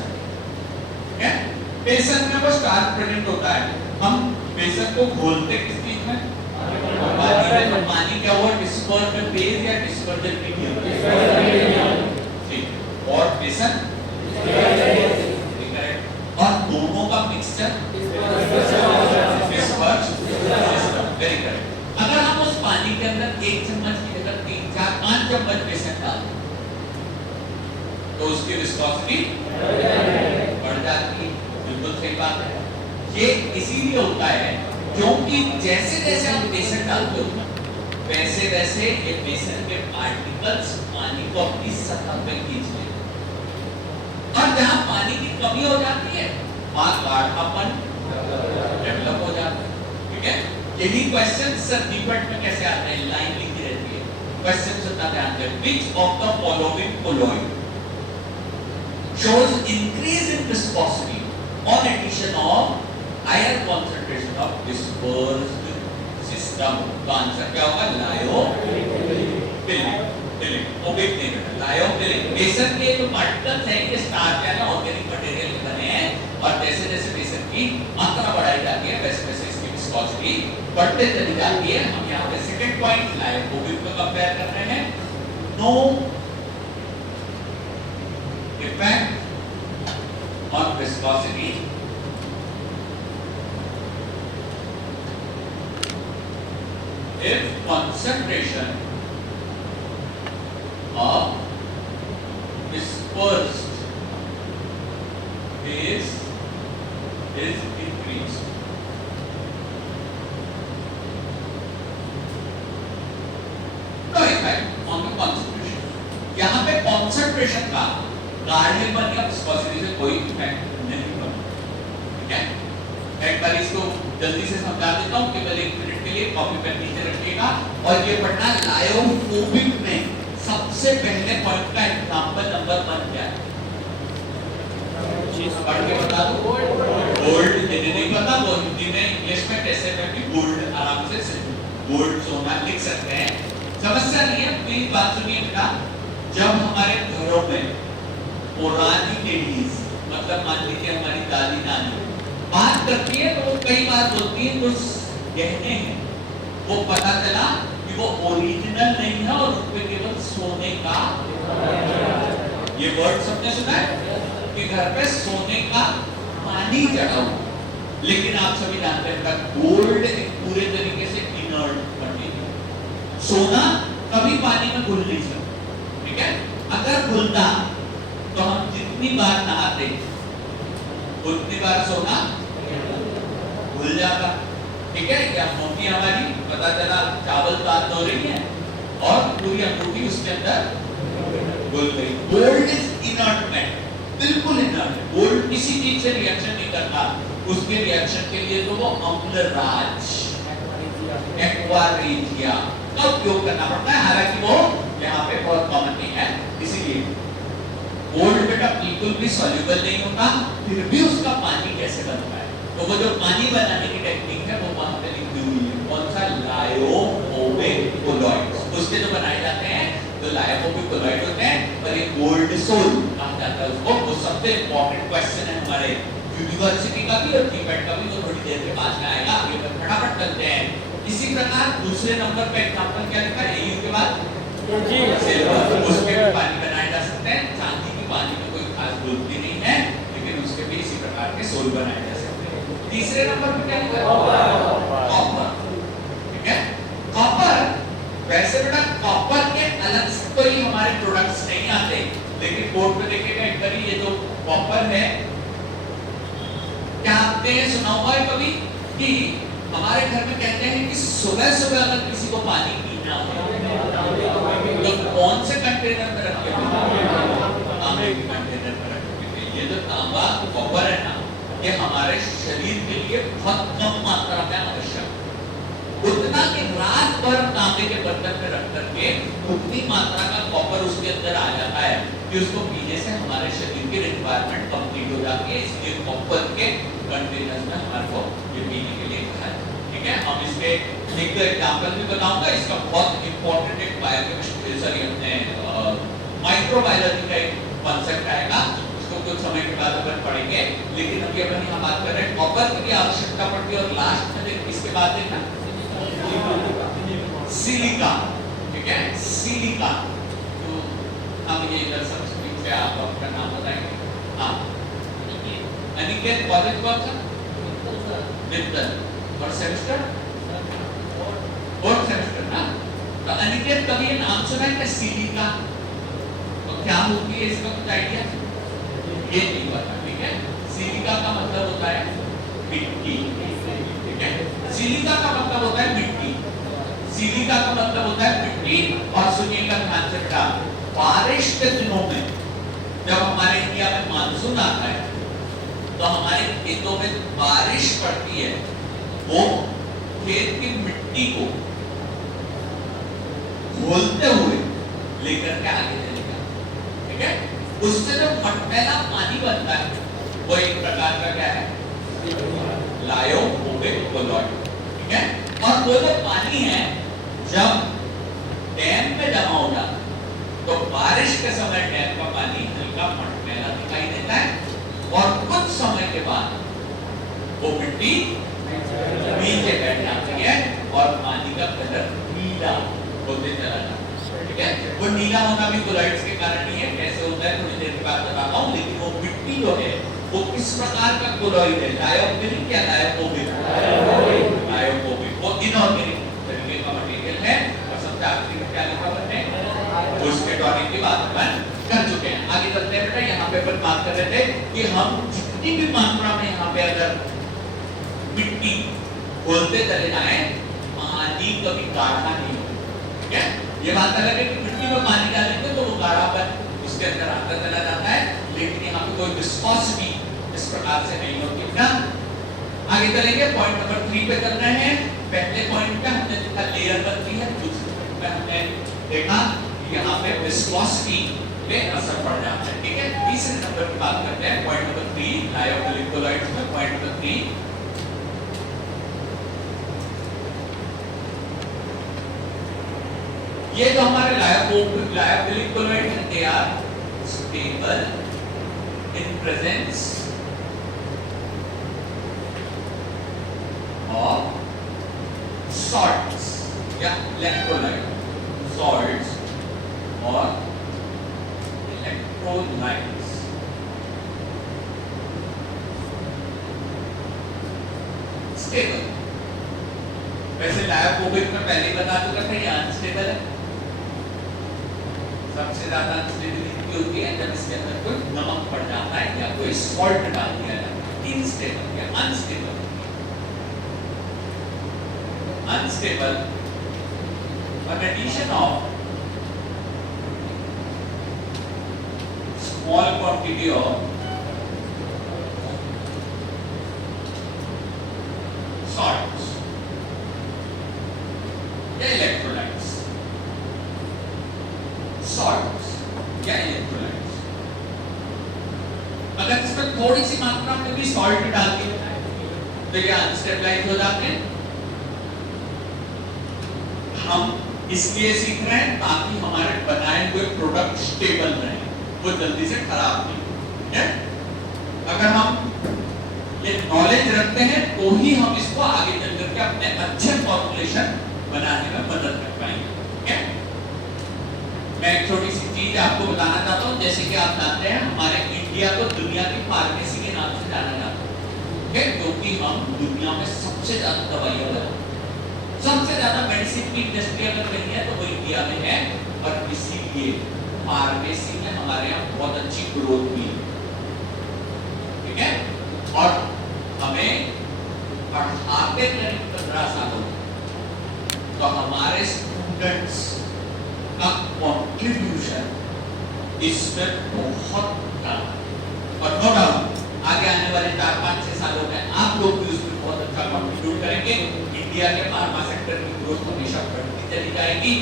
ठीक है? बेसन में वो स्टार्च प्रेजेंट होता है। हम बेसन को घोलते किस चीज में? पानी में। तो पानी क्या हुआ, डिस्पर्जन फेज या डिस्पर्जन मीडियम? ठीक, और बेसन, और दोनों का mixture disperse system, very correct. अगर हम उस पानी के अंदर 1 चम्मच की जगह 3, 4, 5 चम्मच बेसन डाल दें तो उसकी विस्कोसिटी बढ़ जाती है। बिल्कुल सही बात है। ये इसीलिए होता है क्योंकि जैसे जैसे हम बेसन डालते हो वैसे वैसे ये बेसन के पार्टिकल्स पानी को अपनी सतह पे खींच लेते हैं, और जहां पानी की कमी हो जाती है वहां गाढ़ापन डेवलप हो जाता है, ठीक है? यही क्वेश्चन सर दीपट में कैसे आते हैं, लाइन लिखी रहती है, क्वेश्चन सुनना ध्यान दें। Which of the following colloid shows increase in viscosity on addition of higher concentration of dispersed system? तो आंसर क्या होगा, लायोफिलिक, ओबिक नहीं बेटा, लायोफिलिक। बेसन के जो पार्टिकल्स हैं ये स्टार्च या ऑर्गेनिक मटेरियल के बने हैं, और जैसे जैसे बेसन की मात्रा बढ़ाई जाती है वैसे वैसे इसकी विस्कोसिटी बढ़ते चली जाती है। हम यहाँ पे सेकंड पॉइंट लायोफिलिक को कंपेयर कर रहे हैं। No effect on viscosity if concentration of dispersed phase is increased. No effect on the concentration. यहाँ पे concentration का गाढ़ेपन या विस्कोसिटी से कोई इफेक्ट नहीं पड़ता, ठीक है? एक बार इसको जल्दी से समझा देता हूँ, केवल 1 मिनट के लिए कॉपी पेन नीचे रखिएगा, और ये पढ़ना लायोफोबिक में सबसे पहले पॉइंट का एग्जांपल नंबर 1 क्या है? पढ़ के बता दो। गोल्ड, जिन्हें नहीं पता वो हिंदी में इंग्लिश में कैसे में भी गोल्ड आराम से गोल्ड सोना लिख सकते हैं, समस्या नहीं है। प्लीज बात सुनिए बेटा, जब हमारे घरों में पुरानी लेडीज, मतलब मान लीजिए हमारी दादी नानी बात करती है तो वो कई बार बोलती है कुछ गहने हैं, वो पता चला कि वो ओरिजिनल नहीं है और उनपे केवल सोने का, ये वर्ड सबने सुना है कि घर पे सोने का पानी चढ़ा हुआ, लेकिन आप सभी जानते हैं गोल्ड एक पूरे तरीके से इनर्ट मटेरियल, सोना कभी पानी में घुल नहीं सकता, ठीक है? अगर घुलता तो हम जितनी बार नहाते उतनी बार सोना घुल जाता, ठीक है? क्या मोटी हमारी पता चला चावल दाल हो रही है और पूरी अंगूठी उसके अंदर घुल गई। गोल्ड इज इनर्ट मेटल, बिल्कुल इनर्ट है। गोल्ड किसी चीज से रिएक्शन नहीं करता, उसके रिएक्शन के लिए तो वो अम्लराज, एक्वा रेजिया का उपयोग करना पड़ता है, हालांकि वो यहाँ पे बहुत कॉमन नहीं है। इसीलिए गोल्ड बेटा बिल्कुल भी सॉल्युबल नहीं होता, फिर भी उसका पानी कैसे बनता है, तो वो जो पानी बनाने की टेक्निक है वो वहां पे लिखी हुई है, कौन सा, लायोफोबिक कोलॉइड्स, उसके जो बनाए जाते हैं तो लायोफोबिक कोलॉइड होते हैं, और ये गोल्ड सोल कहा जाता है उसको। वो सबसे इंपॉर्टेंट क्वेश्चन है हमारे यूनिवर्सिटी का भी और जीपैट का भी, तो थोड़ी देर के बाद में आएगा, आगे पर फटाफट चलते हैं। इसी प्रकार दूसरे नंबर पे एग्जांपल क्या लिखा है, एयू के बाद सिल्वर, उसके भी पानी बनाए जा सकते हैं। चांदी की पानी में कोई खास गुणती नहीं है, लेकिन उसके भी इसी प्रकार के सोल बनाए जा सकते हैं। तीसरे नंबर पे क्या लिखा है, कॉपर, ठीक है? कॉपर, वैसे बेटा कॉपर के अलग से कोई हमारे प्रोडक्ट्स नहीं आते, लेकिन बोर्ड पे देखिएगा एक बार ये जो कॉपर है, क्या आपने सुना हुआ है कभी कि हमारे घर में कहते हैं कि सुबह सुबह अगर किसी को पानी पीना हो तो कौन से कंटेनर में रख के तांबे के कंटेनर में रख के? ये जो तांबा कॉपर है ना, ये हमारे शरीर के लिए बहुत कम मात्रा में आवश्यक है, उतना कि रात भर तांबे के बर्तन में रख करके उतनी मात्रा का कॉपर उसके अंदर आ जाता है कि उसको पीने से हमारे शरीर की रिक्वायरमेंट कंप्लीट हो जाती है। इसलिए कॉपर के कंटेनर में हमारे को ये पीने के लिए कहा है, ठीक ठीक है, हम इसके एक दो एग्जांपल भी बताऊंगा। इसका बहुत इंपॉर्टेंट एक बायोकेमिस्ट्री सॉरी अपने माइक्रोबायोलॉजी का एक कांसेप्ट आएगा, उसको कुछ समय के बाद अपन पढ़ेंगे। लेकिन अभी अपन यहाँ बात कर रहे हैं कॉपर की आवश्यकता पड़ती है और लास्ट में देख इसके बाद देखना सिलिका, ठीक है, सिलिका। तो हम ये इधर सब स्क्रीन पे आप अपना नाम बताएंगे। हाँ, अनिकेत कॉलेज कौन सा? मित्तल। और सेमेस्टर? फोर्थ सेमेस्टर ना। तो अनिकेत कभी ये नाम सुना है क्या, सिलिका? तो क्या होती है इसका कुछ आइडिया? ये नहीं पता, ठीक है। सिलिका का मतलब होता है मिट्टी, ठीक है। सिलिका का मतलब होता है मिट्टी, सिलिका का मतलब होता है मिट्टी। और सुनिएगा ध्यान से बेटा, बारिश के दिनों में जब हमारे इंडिया में मानसून आता है तो हमारे खेतों में बारिश पड़ती है, वो खेत की मिट्टी को घोलते हुए लेकर के आगे चलेगा, ठीक है। उससे जो मटमैला पानी बनता है वो एक प्रकार का क्या है, लायोफोबिक कोलॉइड, ठीक है। और वो जो पानी है जब डैम में जमा होगा तो बारिश के समय डैम का पानी हल्का मटमैला दिखाई देता है और कुछ समय के बाद वो मिट्टी नीचे बैठ जाती है और पानी का कलर नीला होते चला जाता है, ठीक है। वो नीला होना भी कोलॉइड्स के कारण ही है, कैसे होता है थोड़ी देर के बाद बताता हूँ। लेकिन वो मिट्टी जो है वो किस प्रकार का कोलॉइड है, लायोफिलिक या लायोफोबिक? लायोफोबिक। वो इनऑर्गेनिक तरीके का मटेरियल है। और सबसे आखिरी में क्या लिखा हुआ है, उसके टॉनिक की बात अपन कर चुके हैं। आगे चलते हैं बेटा, यहाँ पे अपन बात कर रहे थे कि हम जितनी भी मात्रा में यहाँ पे अगर मिट्टी खोलते चले जाएं, पानी कभी गाढ़ा नहीं होगा, ठीक है। ये बात अलग है कि मिट्टी में पानी डालेंगे तो वो गाढ़ापन उसके अंदर आता चला जाता है, लेकिन यहाँ पे कोई विस्कोसिटी इस प्रकार से नहीं होती ना। आगे चलेंगे, पॉइंट नंबर 3 पे चल रहे हैं। पहले पॉइंट पे हमने देखा लेयर बनती है, दूसरे पॉइंट पे हमने देखा यहाँ पे विस्कोसिटी पे असर पड़ जाता है, ठीक है। तीसरे नंबर की बात करते हैं, पॉइंट नंबर 3 लायोफिलिक कोलॉइड्स में। पॉइंट नंबर 3, ये जो हमारे लायोफिलिक कोलॉइड हैं, they are stable in presence of salts या इलेक्ट्रोलाइट, salts और इलेक्ट्रोलाइट्स। स्टेबल, वैसे लायोफोबिक में पहले ही बता चुका था, ये अनस्टेबल है। सबसे ज्यादा अनस्टेबिलिटी होती है जब इसके अंदर कोई नमक पड़ जाता है या कोई सॉल्ट डाल दिया जाता है। इनस्टेबल या unstable, unstable, an addition of small quantity of salts या electrolytes, salts या electrolytes। अगर इसमें थोड़ी सी मात्रा में भी सॉल्ट डाल दिया जाए तो ये अनस्टेबलाइज हो जाते हैं। हम इसलिए सीख रहे हैं ताकि हमारे बनाए हुए प्रोडक्ट स्टेबल रहे, वो जल्दी से खराब नहीं है। अगर हम ये नॉलेज रखते हैं तो ही हम इसको आगे चल करके अपने अच्छे फॉर्मुलेशन बनाने में मदद कर पाएंगे, ठीक है। मैं एक छोटी सी चीज आपको बताना चाहता हूँ। जैसे कि आप जानते हैं हमारे इंडिया को दुनिया की फार्मेसी के नाम से जाना जाता है, ठीक है, क्योंकि हम दुनिया में सबसे ज्यादा दवाइयां बनाते हैं, सबसे ज्यादा मेडिसिन की इंडस्ट्री अगर कहीं है तो वो इंडिया में है। और इसीलिए फार्मेसी में हमारे यहाँ बहुत अच्छी ग्रोथ भी है, ठीक है। और हमें पढ़ाते करीब 15 सालों तो हमारे स्टूडेंट्स का कंट्रीब्यूशन इसमें बहुत बड़ा, और नो डाउट आगे आने वाले 4-5-6 सालों में आप लोग भी उसमें बहुत अच्छा कंट्रीब्यूट करेंगे। इंडिया के फार्मा सेक्टर की ग्रोथ हमेशा बढ़ती चली जाएगी,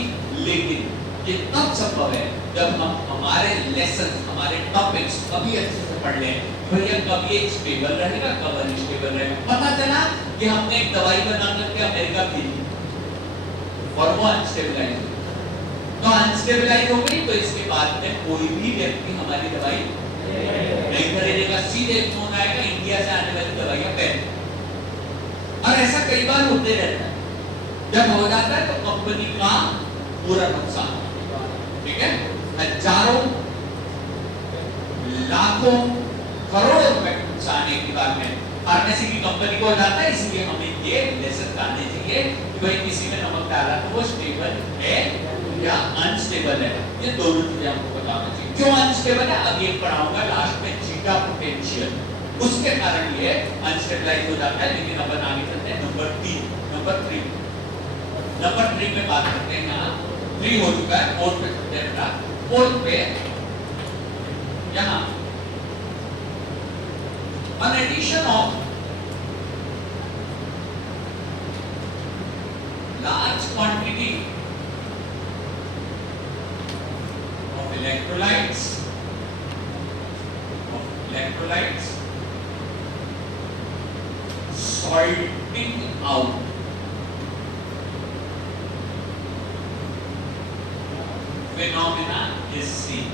लेकिन ये तब संभव है जब हम हमारे लेसन, हमारे टॉपिक्स कभी अच्छे से पढ़ लें, भैया कभी एक स्टेबल रहेगा, कभी अनस्टेबल रहेगा। पता चला कि हमने एक दवाई बना करके अमेरिका भेजी और वो अनस्टेबलाइज हो गई, तो अनस्टेबलाइज हो गई, तो इसके बाद में कोई भी व्यक्ति हमारी दवाई नहीं खरीदेगा, सीधे फोन आएगा इंडिया से आने वाली दवाइयां बैन। और ऐसा कई बार होते रहता है, जब हो जाता है तो कंपनी का पूरा नुकसान, ठीक है, हजारों लाखों करोड़ों रुपए नुकसान एक बार में फार्मेसी की कंपनी को हो जाता है। इसलिए हमें ये लेसन जानने चाहिए कि भाई किसी में नमक डाला तो वो स्टेबल है या अनस्टेबल है, ये दोनों चीजें हमको बताना चाहिए। क्यों अनस्टेबल है अब ये पढ़ाऊंगा लास्ट में, जीटा पोटेंशियल, उसके कारण ये अनस्टेबलाइज हो जाता है। लेकिन अपन आगे चलते हैं नंबर 3 में बात करते हैं। यहाँ 3 हो चुका है, 4 पे चलते हैं बेटा। 4 पे यहाँ an addition of large quantity of electrolytes salting out phenomena is seen.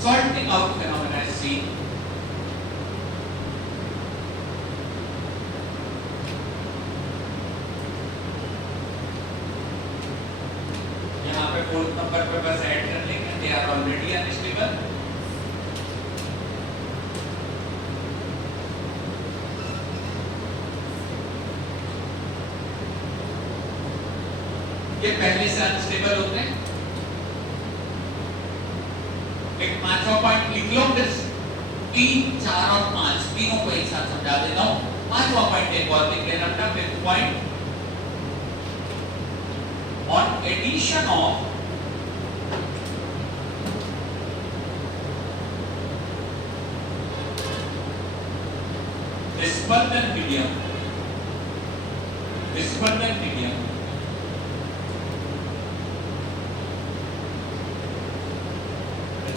Salting out phenomena is seen. यहाँ पे 4th नंबर पे बस ऐड कर लेंगे, they are already unstable. ये पहले से अनस्टेबल होते हैं। एक 5वां पॉइंट लिख लो, फिर 3, 4 और 5 तीनों को एक साथ समझा देता हूं। 5वां पॉइंट एक और लिख लेना अपना, 5th point on addition of dispersion medium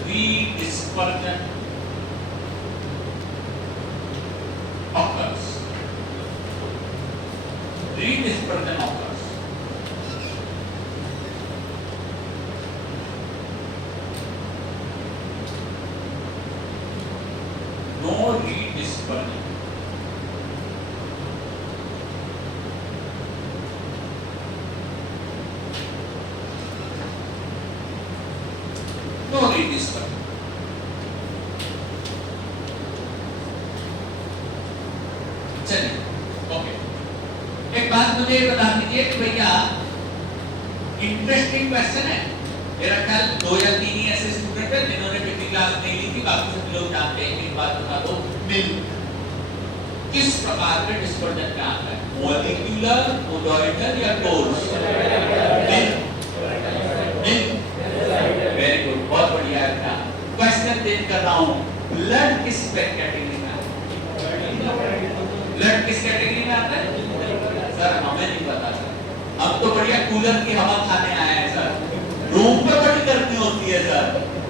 redispersion occurs. No redispersion. No redispersion. चलिए ओके, एक बात मुझे बता दीजिए कि भैया इंटरेस्टिंग क्वेश्चन है। मेरा ख्याल 2 या 3 ही ऐसे स्टूडेंट है जिन्होंने पिछली क्लास नहीं ली थी, बाकी सब लोग जानते हैं। एक बात बता दो, मिल्क किस प्रकार के डिस्पर्जन में आता है, मॉलिक्यूलर, कोलॉइडल या डोज? वेरी गुड, बहुत बढ़िया है। क्वेश्चन चेंज कर रहा हूँ, ब्लड किस कैटेगरी में आता है? ब्लड किस कैटेगरी में आता है? सर हमें नहीं पता सर, हम तो बढ़िया कूलर की हवा खाने आए हैं सर, रूम पे बड़ी गर्मी होती है सर,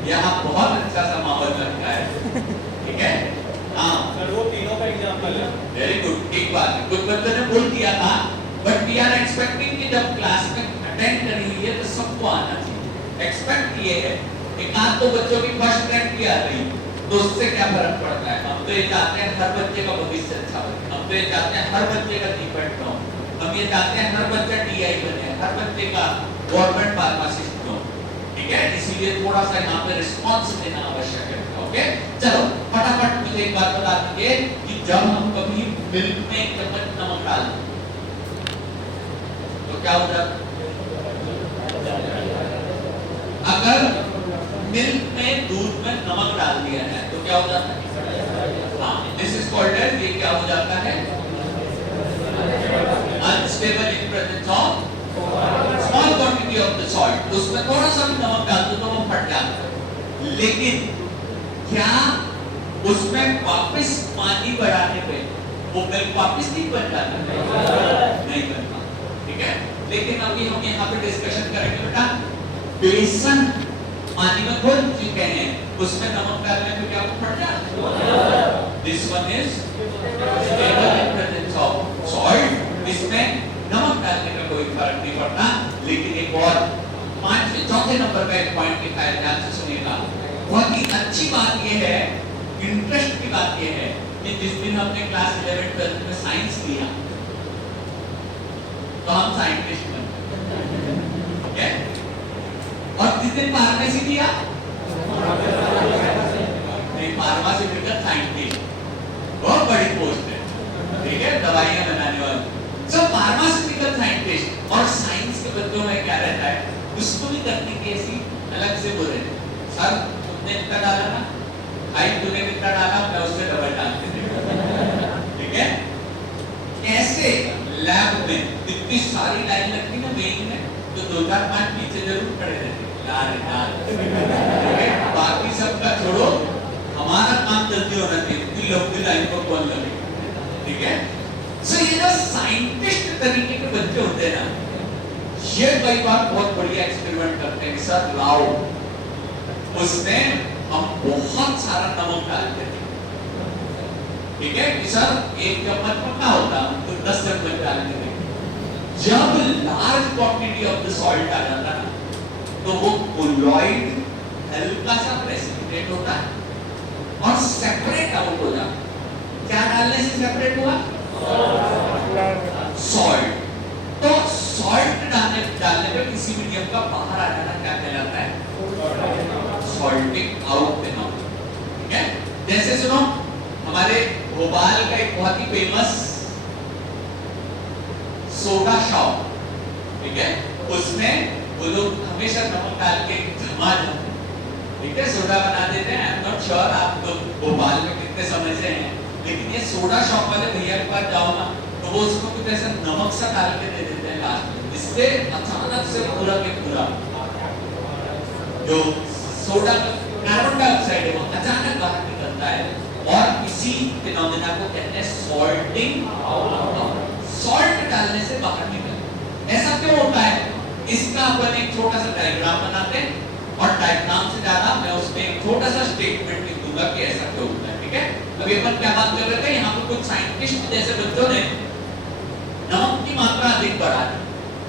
यहाँ बहुत अच्छा सा माहौल लगता है, ठीक है? हाँ सर वो तीनों का एग्जांपल है। वेरी गुड, ठीक बात है। कुछ बच्चों ने बोल दिया था, बट वी आर एक्सपेक्टिंग कि जब क्लास में अटेंड करी हुई है तो सबको आना चाहिए। एक्सपेक्ट ये है, एक आध तो बच्चों की फर्स्ट रैंक भी आ रही, तो उससे क्या फर्क पड़ता है? हम तो ये चाहते हैं हर बच्चे का भविष्य अच्छा हो, हम तो ये चाहते हैं हर बच्चे का जीवन हो, हम ये चाहते हैं हर बच्चा टीआई बने, हर बच्चे का गवर्नमेंट फार्मासिस्ट हो, ठीक है? इसीलिए थोड़ा सा यहाँ पे रिस्पॉन्स देना आवश्यक है। ओके, चलो फटाफट मुझे एक बात बता दीजिए कि जब हम कभी मिल्क में 1 चम्मच नमक डाल दें तो क्या हो जाता है? अगर मिल्क में, दूध में नमक डाल दिया है तो क्या हो जाता है? हाँ, दिस इज कॉल्ड एज, ये क्या हो जाता है? Unstable in presence of small quantity of the salt. उसमें थोड़ा सा भी नमक डाल दो तो वो फट जाता है। लेकिन क्या उसमें वापस पानी बढ़ाने पे वो मिल्क वापस नहीं बन जाता, नहीं बनता, ठीक है। लेकिन अभी हम यहाँ पे डिस्कशन करेंगे बेटा, बेसन पानी में घुल चुके हैं, उसमें नमक डालने पे क्या फट जाता? This one is stable in presence of salt, इसमें नमक डालने का कोई फर्क नहीं पड़ता। लेकिन एक और चौथे नंबर का एक पॉइंट लिखा है, ध्यान से सुनिएगा। बहुत ही अच्छी बात यह है, इंटरेस्ट की बात यह है कि जिस दिन हमने क्लास 11 12 में साइंस लिया तो हम साइंटिस्ट बने, ठीक है। और जिस दिन फार्मेसी लिया नहीं, फार्मास्यूटिकल साइंटिस्ट बहुत बड़ी पोस्ट है, ठीक है, दवाइयां बनाने वाले सब फार्मास्यूटिकल साइंटिस्ट। और साइंस के बच्चों में क्या रहता है, उसको भी करने की ऐसी अलग से बोले, सर तुमने इतना डाला ना, भाई तूने कितना डाला, मैं उससे डबल डाल देता, ठीक है। कैसे लैब में इतनी सारी लाइन लगती ना वेइंग में, तो 2-4-5 पीछे जरूर खड़े रहते, बाकी सबका छोड़ो, हमारा काम जल्दी होना चाहिए, इतनी लंबी लाइन को कौन लगेगा, ठीक है। सो ये जो साइंटिस्ट तरीके के बच्चे होते हैं ना, ये कई बार बहुत बढ़िया एक्सपेरिमेंट करते हैं। सर लाओ, उसमें हम बहुत सारा नमक डालते थे, ठीक है, कि सर 1 चम्मच पक्का होता तो 10 चम्मच डालते थे। जब large quantity of the salt आ जाता ना, तो वो कोलॉइड हल्का सा प्रेसिपिटेट होता है और सेपरेट आउट हो जाता। क्या डालने से सेपरेट हुआ? सॉल्ट। तो सॉल्ट डालने पे किसी मीडियम का बाहर आ जाना क्या कहलाता है? सॉल्टिंग आउट फिनोमेनन, ठीक है। जैसे सुनो, हमारे भोपाल का एक बहुत ही फेमस सोडा शॉप, ठीक है, उसमें वो लोग हमेशा नमक डाल के जमा देते, ठीक है, सोडा बना देते हैं। आई एम नॉट श्योर आप लोग भोपाल में कितने समझ रहे हैं, लेकिन ये सोडा शॉप वाले भैया के पास जाओ ना, तो वो उसको कुछ ऐसा नमक सा डाल के दे देते हैं लास्ट में, जिससे अचानक से पूरा के पूरा जो सोडा कार्बन डाइऑक्साइड है वो अचानक बाहर निकलता है। और इसी फिनोमेना को कहते हैं सॉल्टिंग आउट। सॉल्ट डालने से बाहर निकलता। ऐसा क्यों होता है, इसका अपन एक छोटा सा डायग्राम बनाते हैं, और डायग्राम से ज्यादा मैं उसमें एक छोटा सा स्टेटमेंट लिख दूंगा कि ऐसा क्यों होता है, ठीक है। अभी अपन क्या बात कर रहे थे, यहाँ पर कुछ साइंटिस्ट जैसे बच्चों ने नमक की मात्रा अधिक बढ़ा दी।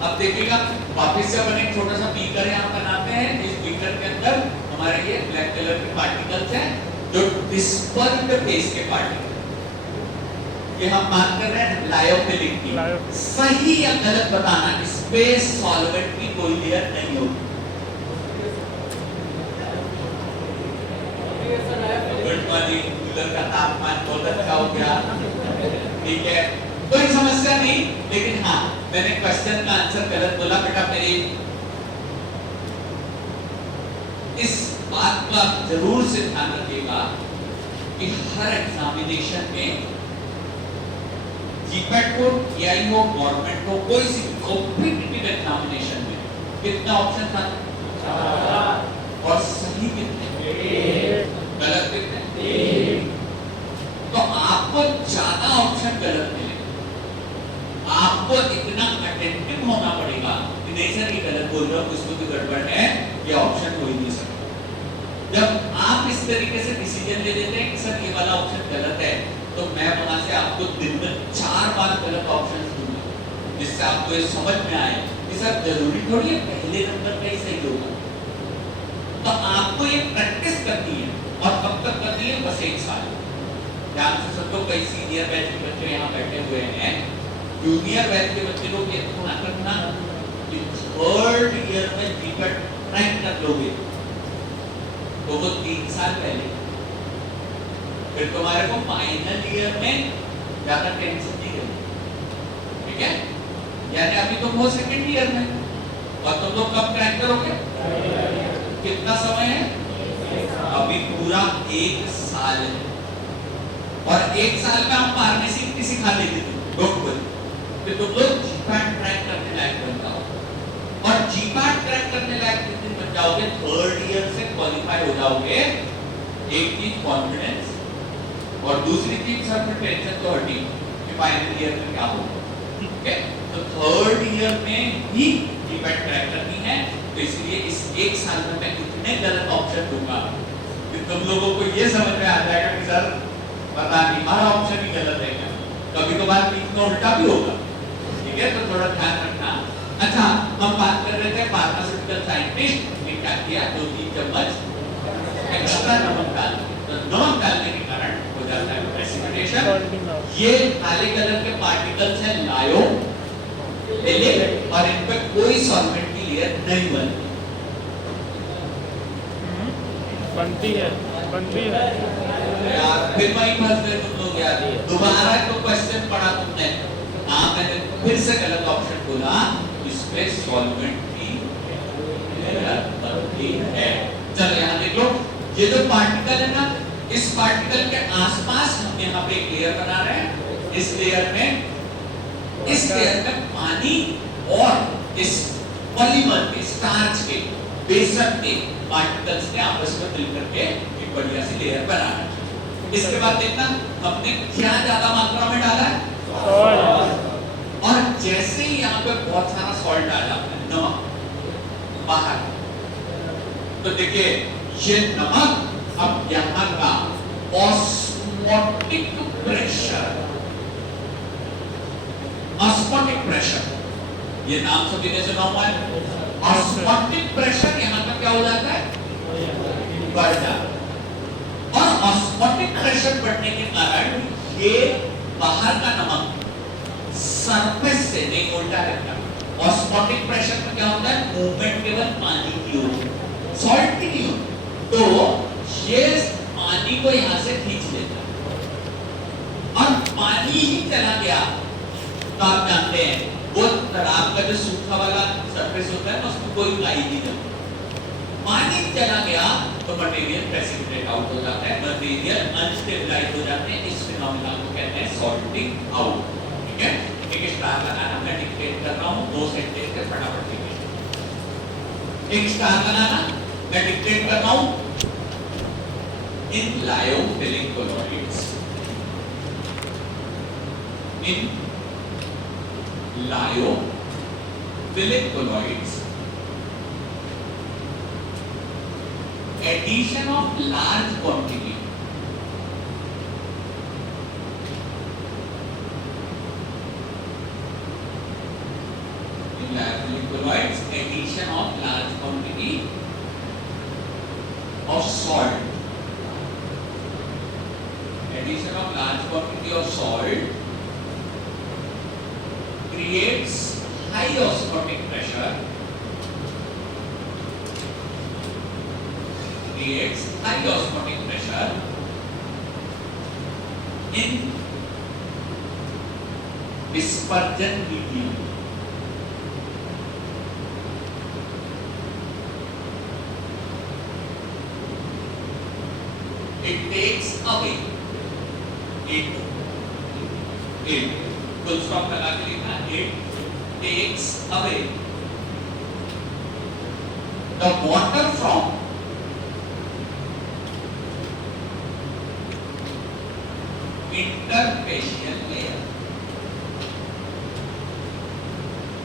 अब देखिएगा, वापस से अपन एक छोटा सा बीकर यहाँ बनाते हैं। इस बीकर के अंदर हमारे ये ब्लैक कलर के पार्टिकल्स हैं, जो डिस्पर्स्ड फेस के पार्टिकल, ये हम बात कर रहे हैं लायोफिलिक की। सही या गलत बताना, स्पेस सॉल्वेंट की कोई लेयर नहीं होगी। गुड मॉर्निंग, कूलर का तापमान बहुत अच्छा हो गया, ठीक है, कोई समस्या नहीं। लेकिन हाँ, मैंने क्वेश्चन का आंसर गलत बोला बेटा, मेरी इस बात का जरूर से ध्यान रखिएगा कि हर एग्जामिनेशन में जीपैट हो, टीआई हो, गवर्नमेंट हो, कोई सी कॉम्पिटिटिव एग्जामिनेशन में कितना ऑप्शन था? 4। और सही कितने? 1। गलत कितने? 3। तो आपको ज्यादा ऑप्शन गलत मिले, आपको इतना अटेंटिव होना पड़ेगा कि नहीं सर ये गलत बोल रहा हूं, उसमें कोई गड़बड़ है, ये ऑप्शन हो ही नहीं सकता। जब आप इस तरीके से डिसीजन ले लेते हैं कि सर ये वाला ऑप्शन गलत है, तो मैं वहां से आपको दिन में 4 बार गलत ऑप्शन दूंगा, जिससे आपको ये समझ में आए कि सर जरूरी थोड़ी है पहले नंबर का ही सही होगा। तो आपको ये प्रैक्टिस करनी है, और कब तक करनी है? बस 1 साल। ध्यान से सब लोग, कई सीनियर बैच के बच्चे यहाँ बैठे हुए हैं, जूनियर बैच के बच्चे लोग ये ध्यान रखना कि 3rd ईयर में जीपैट क्रैक कर लोगे तो वो 3 साल पहले, फिर तुम्हारे को फाइनल ईयर में ज्यादा टेंशन नहीं होगी, ठीक है। यानी अभी तुम हो 2nd ईयर में, और तुम लोग कब क्रैक करोगे? कितना समय है? अभी पूरा 1 साल है, और 1 साल में हम फार्मेसी कितनी सिखा देंगे? तो तुम लोग जीपैट क्रैक करने लायक बन जाओ, और जीपैट क्रैक करने लायक जिस दिन बन जाओगे, 3rd ईयर से क्वालिफाई हो जाओगे। एक चीज कॉन्फिडेंस, और दूसरी चीज सर टेंशन तो हटी, कि फाइनल ईयर में क्या होगा। ठीक है, तो थर्ड ईयर में ही डिफेक्ट ट्रैक करनी है, तो इसलिए इस एक साल में मैं इतने गलत ऑप्शन दूंगा कि तुम लोगों को ये समझ में आ जाएगा कि सर पता नहीं हमारा ऑप्शन ही गलत है क्या, कभी कभार बीच में उल्टा भी होगा। ठीक है, तो थोड़ा ध्यान रखना। अच्छा, हम बात कर रहे थे फार्मास्यूटिकल साइंटिस्ट ने क्या किया, 2-3 चम्मच एक्स्ट्रा नमक डाल, तो नमक डालने के कारण हो जाता है प्रेसिपिटेशन। ये काले कलर के पार्टिकल्स हैं लायो एलिक, और इन पे कोई सॉल्वेंट की लेयर नहीं बनती है यार। फिर वही फंस गए तुम लोग यार, दोबारा तो क्वेश्चन पढ़ा तुमने। हाँ, मैंने फिर से गलत ऑप्शन बोला, इसमें सॉल्वेंट की लेयर बनती है। चलो यहाँ देख लो, ये जो पार्टिकल है ना, इस पार्टिकल के आसपास हम यहाँ पे एक लेयर बना रहे हैं। इस लेयर में पानी और इस पॉलीमर के, स्टार्च के, बेसन के पार्टिकल्स ने आपस में मिलकर के एक बढ़िया सी लेयर बना है। इसके बाद देखना हमने क्या ज्यादा मात्रा में डाला है, और जैसे ही यहाँ पे बहुत सारा सॉल्ट आ जाता है, नमक बाहर, तो देखिए ये नमक अब यहाँ का ऑस्मोटिक प्रेशर, ये नाम सभी ने सुना हुआ है। ऑस्मोटिक प्रेशर यहाँ का क्या हो जाता है, बढ़ जाता है, और ऑस्मोटिक प्रेशर बढ़ने के कारण ये बाहर का नमक सरफेस से नहीं, उल्टा रहता है। ऑस्मोटिक प्रेशर में क्या होता है, मूवमेंट केवल पानी की होती है, सॉल्ट की नहीं होती, तो ये पानी को यहां से खींच लेता है, और पानी ही चला गया तो आप जानते हैं वो तालाब का जो सूखा वाला सरफेस होता है ना, उसमें कोई काई नहीं जमती। पानी चला गया तो मटेरियल प्रेसिपिटेट आउट हो जाता है, मटेरियल अनस्टेबलाइज हो जाते हैं। इस फिनोमेना को कहते हैं सॉल्टिंग आउट। ठीक है, एक स्टार लगाना, मैं डिक्टेट कर रहा हूं, 2 सेंटेंस के फटाफट लिखिए। एक स्टार लगाना, मैं डिक्टेट कर रहा हूं। In lyophilic colloids, in lyophilic colloids, addition of large quantity in layophilic colloids, addition of large quantity of salt, addition of large quantity of salt creates high osmotic pressure, creates high osmotic pressure in dispersion medium. It takes away, it full stop लगा के लिखना, it takes away the water from interfacial layer,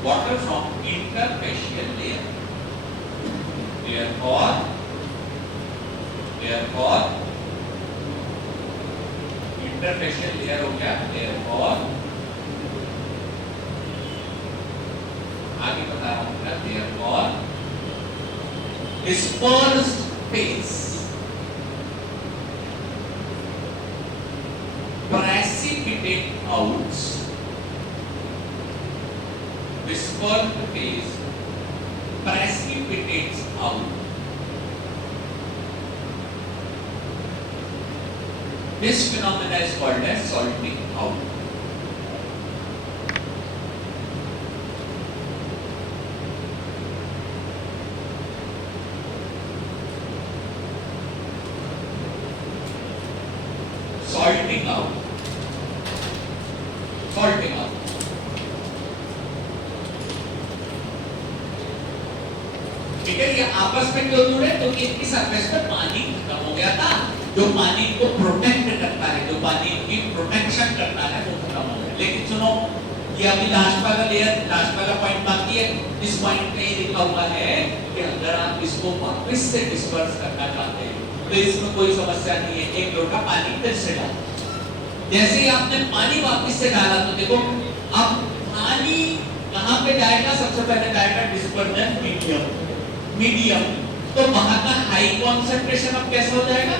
water from interfacial layer. Therefore interfacial layer हो गया, therefore आगे बता रहा हूँ, therefore dispersed phase precipitate out, dispersed phase precipitates out. This phenomena is called as salting out. Salting out. Salting out. ठीक है, ये आपस में क्यों जुड़े? क्योंकि इनकी सरफेस पे पानी खत्म हो गया था, जो पानी को प्रोटेक्ट करता है, जो पानी की प्रोटेक्शन करता है, वो खत्म हो गया। ये अभी लास्ट वाला लेयर, लास्ट वाला पॉइंट बाकी है। इस पॉइंट पे लिखा हुआ है कि अगर आप इसको वापस से डिस्पर्स करना चाहते हैं तो इसमें कोई समस्या नहीं है। एक लोटा पानी फिर से डालो। जैसे ही आपने पानी वापस से डाला तो देखो अब पानी कहां पे जाएगा? सबसे पहले जाएगा डिस्पर्जन मीडियम। तो वहां का हाई कंसंट्रेशन अब कैसा हो जाएगा?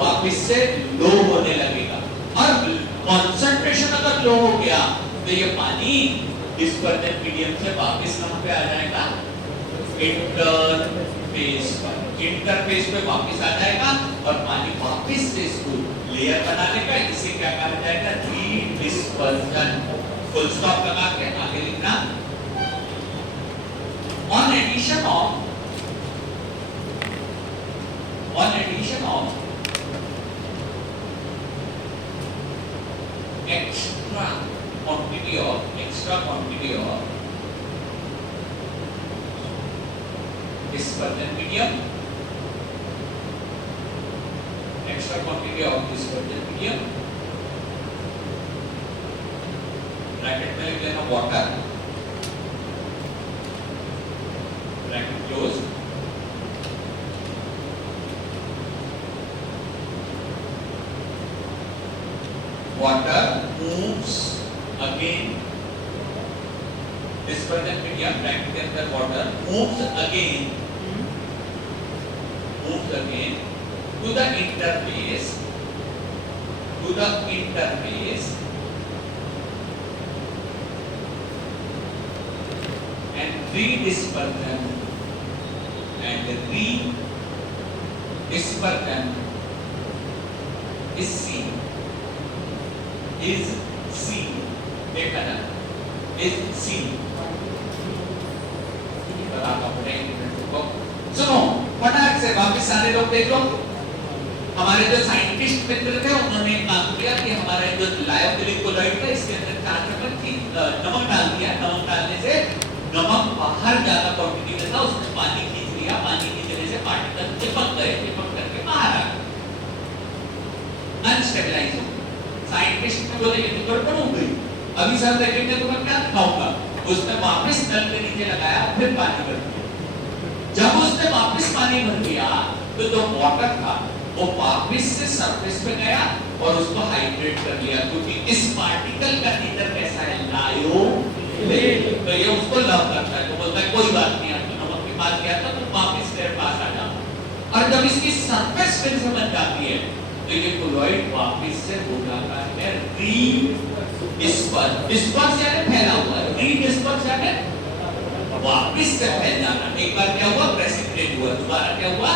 वापस से लो होने लगेगा। और कंसंट्रेशन अगर लो हो गया तो ये पानी डिस्पर्जन मीडियम से वापस कहां पे आ जाएगा? इंटरफेस पर। इंटरफेस पे वापस आ जाएगा और पानी वापस से इसको लेयर बना लेगा। इसे क्या कहा जाएगा? री-डिस्पर्जन। फुल स्टॉप लगा के आगे लिखना। On addition of extra quantity of dispersion medium, bracket में लिख लेना water, bracket close. Water moves again, dispersion medium bracket के अंदर water moves again to the interface and re-dispersion is seen देखा ना is seen। सुनो फटाक से वापस सारे लोग देख लो। हमारे जो साइंटिस्ट मित्र थे उन्होंने काम किया कि हमारा जो लायोफिलिक कोलॉइड था इसके अंदर 4 चम्मच नमक डाल दिया। नमक डालने से नमक बाहर ज्यादा क्वांटिटी में था, उसने पानी खींच लिया। पानी खींचने से पार्टिकल चिपक करके बाहर आ गए, अनस्टेबलाइज हो। साइंटिस्ट ने बोले ये तो गड़बड़ हो गई, अभी सर देखेंगे तो मैं क्या दिखाऊंगा। उसने वापस नल के नीचे लगाया, फिर पानी भर दिया। जब उसने वापस पानी भर दिया तो जो वाटर था वो वापस से सरफेस पे गया और उसको हाइड्रेट कर लिया, क्योंकि इस पार्टिकल का नेचर कैसा है? लायोफिलिक। तो ये उसको लव करता है, तो बोलता है कोई बात नहीं, आपको नमक के पास गया था तो वापस मेरे पास आ जाओ। और जब इसकी सरफेस फिर से बन जाती है तो ये कोलॉइड वापस से हो जाता है डिस्पर्स यानी फैला हुआ, री-डिस्पर्स यानी वापस से फैल जाना। एक बार क्या हुआ? प्रेसिपिटेट हुआ, दोबारा क्या हुआ?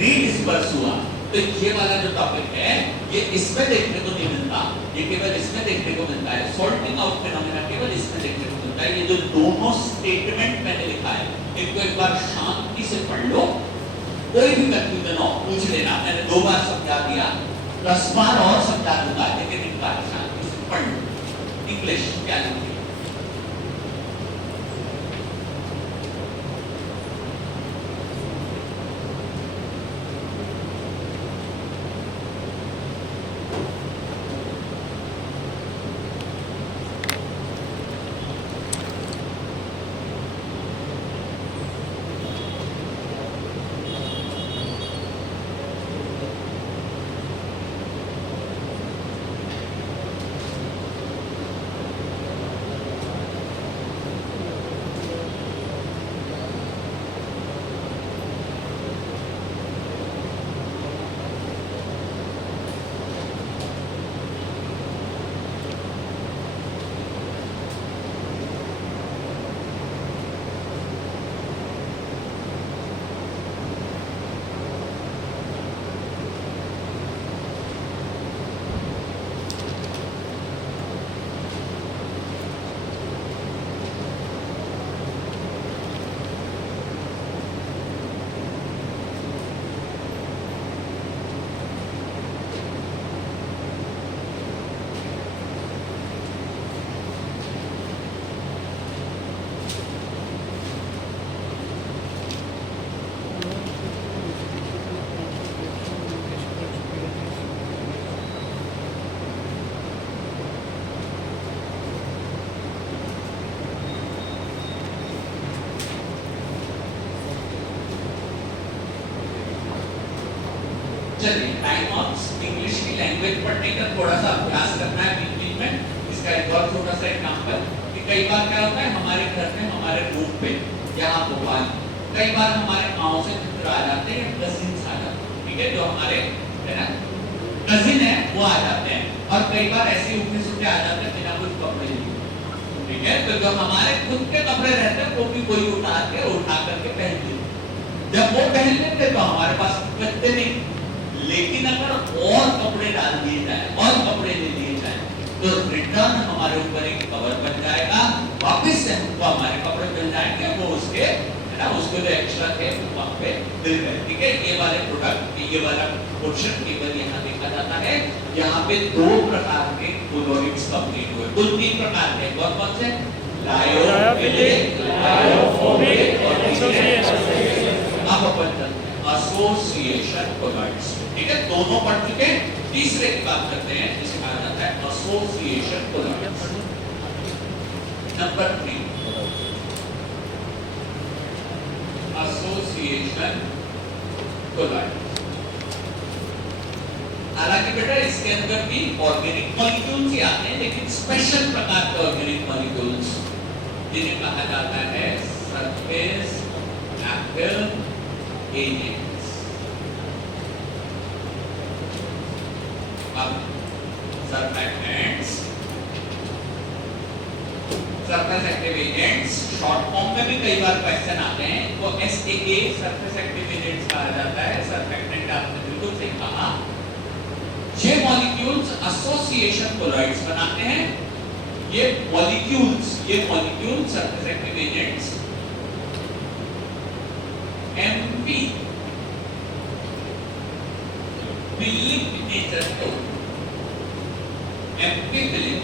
री-डिस्पर्स हुआ। तो ये वाला जो टॉपिक है ये इसमें देखने को नहीं मिलता, ये केवल इसमें देखने को मिलता है। सॉर्टिंग आउट फिनोमेना केवल इसमें देखने को मिलता है। ये जो दोनों स्टेटमेंट मैंने लिखा है इनको एक बार शांति से पढ़ लो, कोई भी कंफ्यूजन हो पूछ लेना। मैंने 2 बार समझा दिया, 10 बार और समझा दूंगा, लेकिन एक बार शांति से पढ़ लो। इंग्लिश क्या लिखी है? चलिए टाइम ऑफ इंग्लिश की लैंग्वेज पढ़ने का थोड़ा सा अभ्यास करना है बीच बीच में। इसका एक और छोटा सा एग्जांपल कि कई बार क्या होता है हमारे घर में हमारे रूम पे यहाँ भोपाल कई बार हमारे गाँव से मित्र आ जाते हैं, कजिन्स आ जाते हैं, ठीक है, जो हमारे है ना कजिन है वो आ जाते हैं, और कई बार ऐसे उठे सुठे आ जाते हैं बिना कुछ कपड़े लिए, ठीक है। तो जो हमारे खुद के कपड़े रहते हैं वो भी कोई उठा करके पहन लेते, जब वो पहन लेते तो हमारे पास रखते नहीं। लेकिन अगर और कपड़े डाल दिए जाए और कपड़े ले लिए जाए तो रिटर्न हमारे ऊपर एक कवर बन जाएगा, वापस से हमको हमारे कपड़े मिल जाएंगे, वो उसके है ना उसको जो एक्स्ट्रा थे वहाँ पे मिल गए, ठीक है। ये वाले प्रोडक्ट ये वाला पोर्शन केवल यहाँ देखा जाता है। यहाँ पे दो प्रकार के कोलोरिक्स कंप्लीट हुए, कुल 3 प्रकार के, कौन से? लायोफिलिक, लायोफोबिक और अब अपन एसोसिएशन कोलॉइड्स, ठीक है, दोनों पढ़ चुके हैं। तीसरे की बात करते हैं जिसे कहा जाता है association colloids. Number 3 association colloids. हालांकि बेटा इसके अंदर भी ऑर्गेनिक मॉलिक्यूल्स ही आते हैं, लेकिन स्पेशल प्रकार के ऑर्गेनिक मॉलिक्यूल्स जिन्हें कहा जाता है सरफेस एक्टिव एजेंट्स। अब surfactants, surface active agents short form में भी कई बार क्वेश्चन आते हैं, तो SAA सरफेस एक्टिव एजेंट्स कहा जाता है। सरफेक्टेंट आपने बिल्कुल सही कहा। ये मॉलिक्यूल्स एसोसिएशन कोलॉइड्स बनाते हैं। ये molecules surface active agents MP filling nature के, MP फिलिंग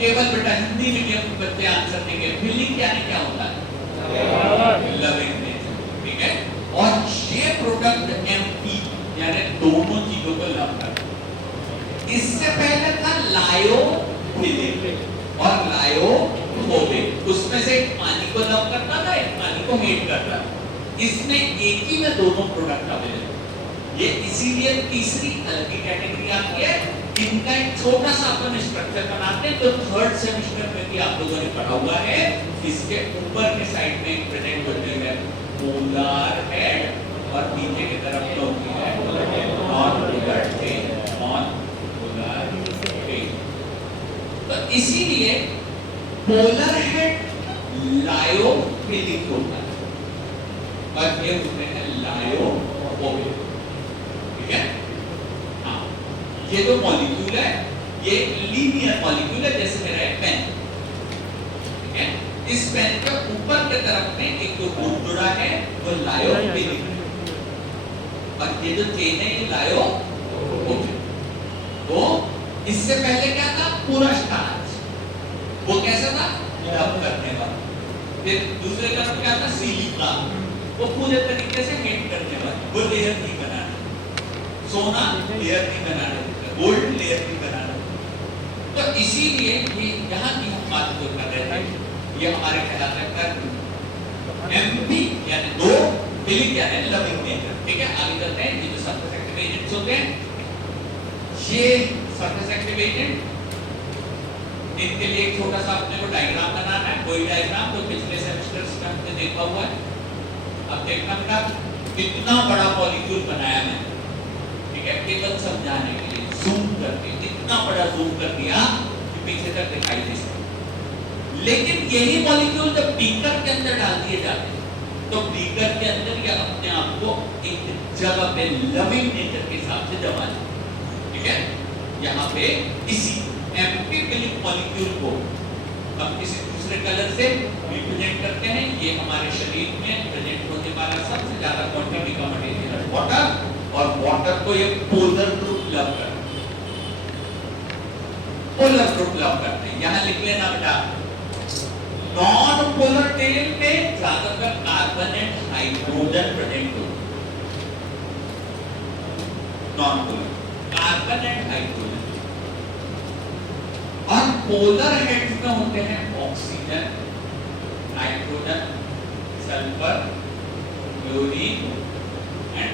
केवल बेटा हिंदी मीडियम के बच्चे आंसर देंगे, फिलिंग यानी क्या होता है? लविंग नेचर, ठीक है। और ये प्रोडक्ट MP यानी दोनों चीजों को लव करता है। इससे पहले था लायोफिलिक और लायोफोबिक, उसमें से एक पानी को लव करता था, एक पानी को हेट करता था। इसमें एक ही में दोनों प्रोडक्ट अवेलेबल, ये इसीलिए तीसरी अलग की कैटेगरी आती है। इनका एक छोटा सा अपन स्ट्रक्चर बनाते हैं, तो 3rd सेमेस्टर में भी आप लोगों ने पढ़ा हुआ है। इसके ऊपर के साइड में एक प्रेजेंट होती है पोलर हेड, और नीचे की तरफ जो होती है non polar tail, non polar tail. तो इसीलिए पोलर हेड लायोफिलिक होता है और ये होते हैं लायोफोबिक, ठीक है। हाँ, ये जो मॉलिक्यूल है ये लीनियर मॉलिक्यूल है, जैसे मेरा एक पेन, ठीक है। इस पेन के ऊपर की तरफ में एक जो ग्रुप जुड़ा है वो लायोफिलिक, और ये जो चेन है ये लायोफोबिक। तो इससे पहले क्या था? पूरा स्टार्च, वो कैसा था? लव करने वाला। फिर दूसरे तरफ क्या था? सिलिका, वो पूरे तरीके से हेट करने वाला, वो लेयर नहीं बनाना, सोना लेयर नहीं बनाना, गोल्ड लेयर नहीं बनाना। तो इसीलिए ये यहाँ की हम बात जो कर रहे थे, ये हमारे कहलाता है MP यानी दो, फिलिक यानी लविंग नेचर, ठीक है। आगे चलते हैं। ये जो सरफेस एक्टिव एजेंट्स होते हैं, ये सरफेस एक्टिव एजेंट, इनके लिए एक छोटा सा अपने को डायग्राम बनाना है, कोई डायग्राम तो पिछले सेमेस्टर्स में हमने देखा हुआ है। अब देखना बेटा कितना बड़ा मॉलिक्यूल बनाया मैंने, ठीक है, केवल समझाने के लिए जूम करके इतना बड़ा जूम कर दिया कि पीछे तक दिखाई दे सके। लेकिन यही मॉलिक्यूल जब बीकर के अंदर डाल दिए जाते हैं तो बीकर के अंदर ये अपने आप को एक जगह पे लविंग नेचर के हिसाब से जमा लेते, ठीक है। यहाँ पे इसी MP फिलिक मॉलिक्यूल को हम किसी दूसरे कलर से रिप्रेजेंट करते हैं। ये हमारे शरीर में प्रेजेंट होने वाला सबसे ज्यादा क्वांटिटी का मटेरियल है वाटर, और वाटर को ये पोलर ग्रुप लव करते हैं, पोलर ग्रुप लव करते हैं। यहाँ लिख लेना बेटा, नॉन पोलर टेल में ज्यादातर कार्बन एंड हाइड्रोजन प्रेजेंट होते हैं, non polar carbon and hydrogen. और पोलर हेड्स में होते हैं oxygen, nitrogen, sulphur, chlorine and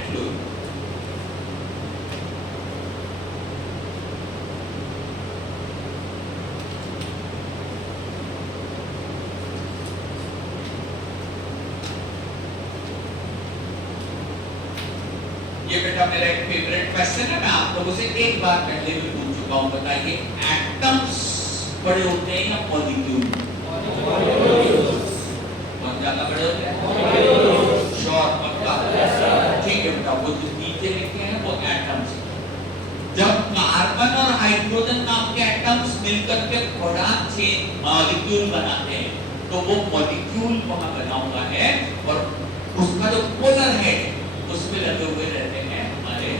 ये बेटा मेरा एक फेवरेट क्वेश्चन है, मैं आप लोगों से एक बार पहले भी पूछ चुका हूं, बताइए एटम्स बड़े होते हैं या मॉलिक्यूल? कौन ज्यादा बड़े होते हैं? श्योर, पक्का? ठीक है बेटा, वो जो नीचे लिखे हैं वो एटम्स। जब कार्बन और हाइड्रोजन नाम के एटम्स मिलकर के बड़ा चेन मॉलिक्यूल बनाते हैं तो वो मॉलिक्यूल वहां बना हुआ है और उसका जो पोलर है उसमें लगे हुए रहते हैं हमारे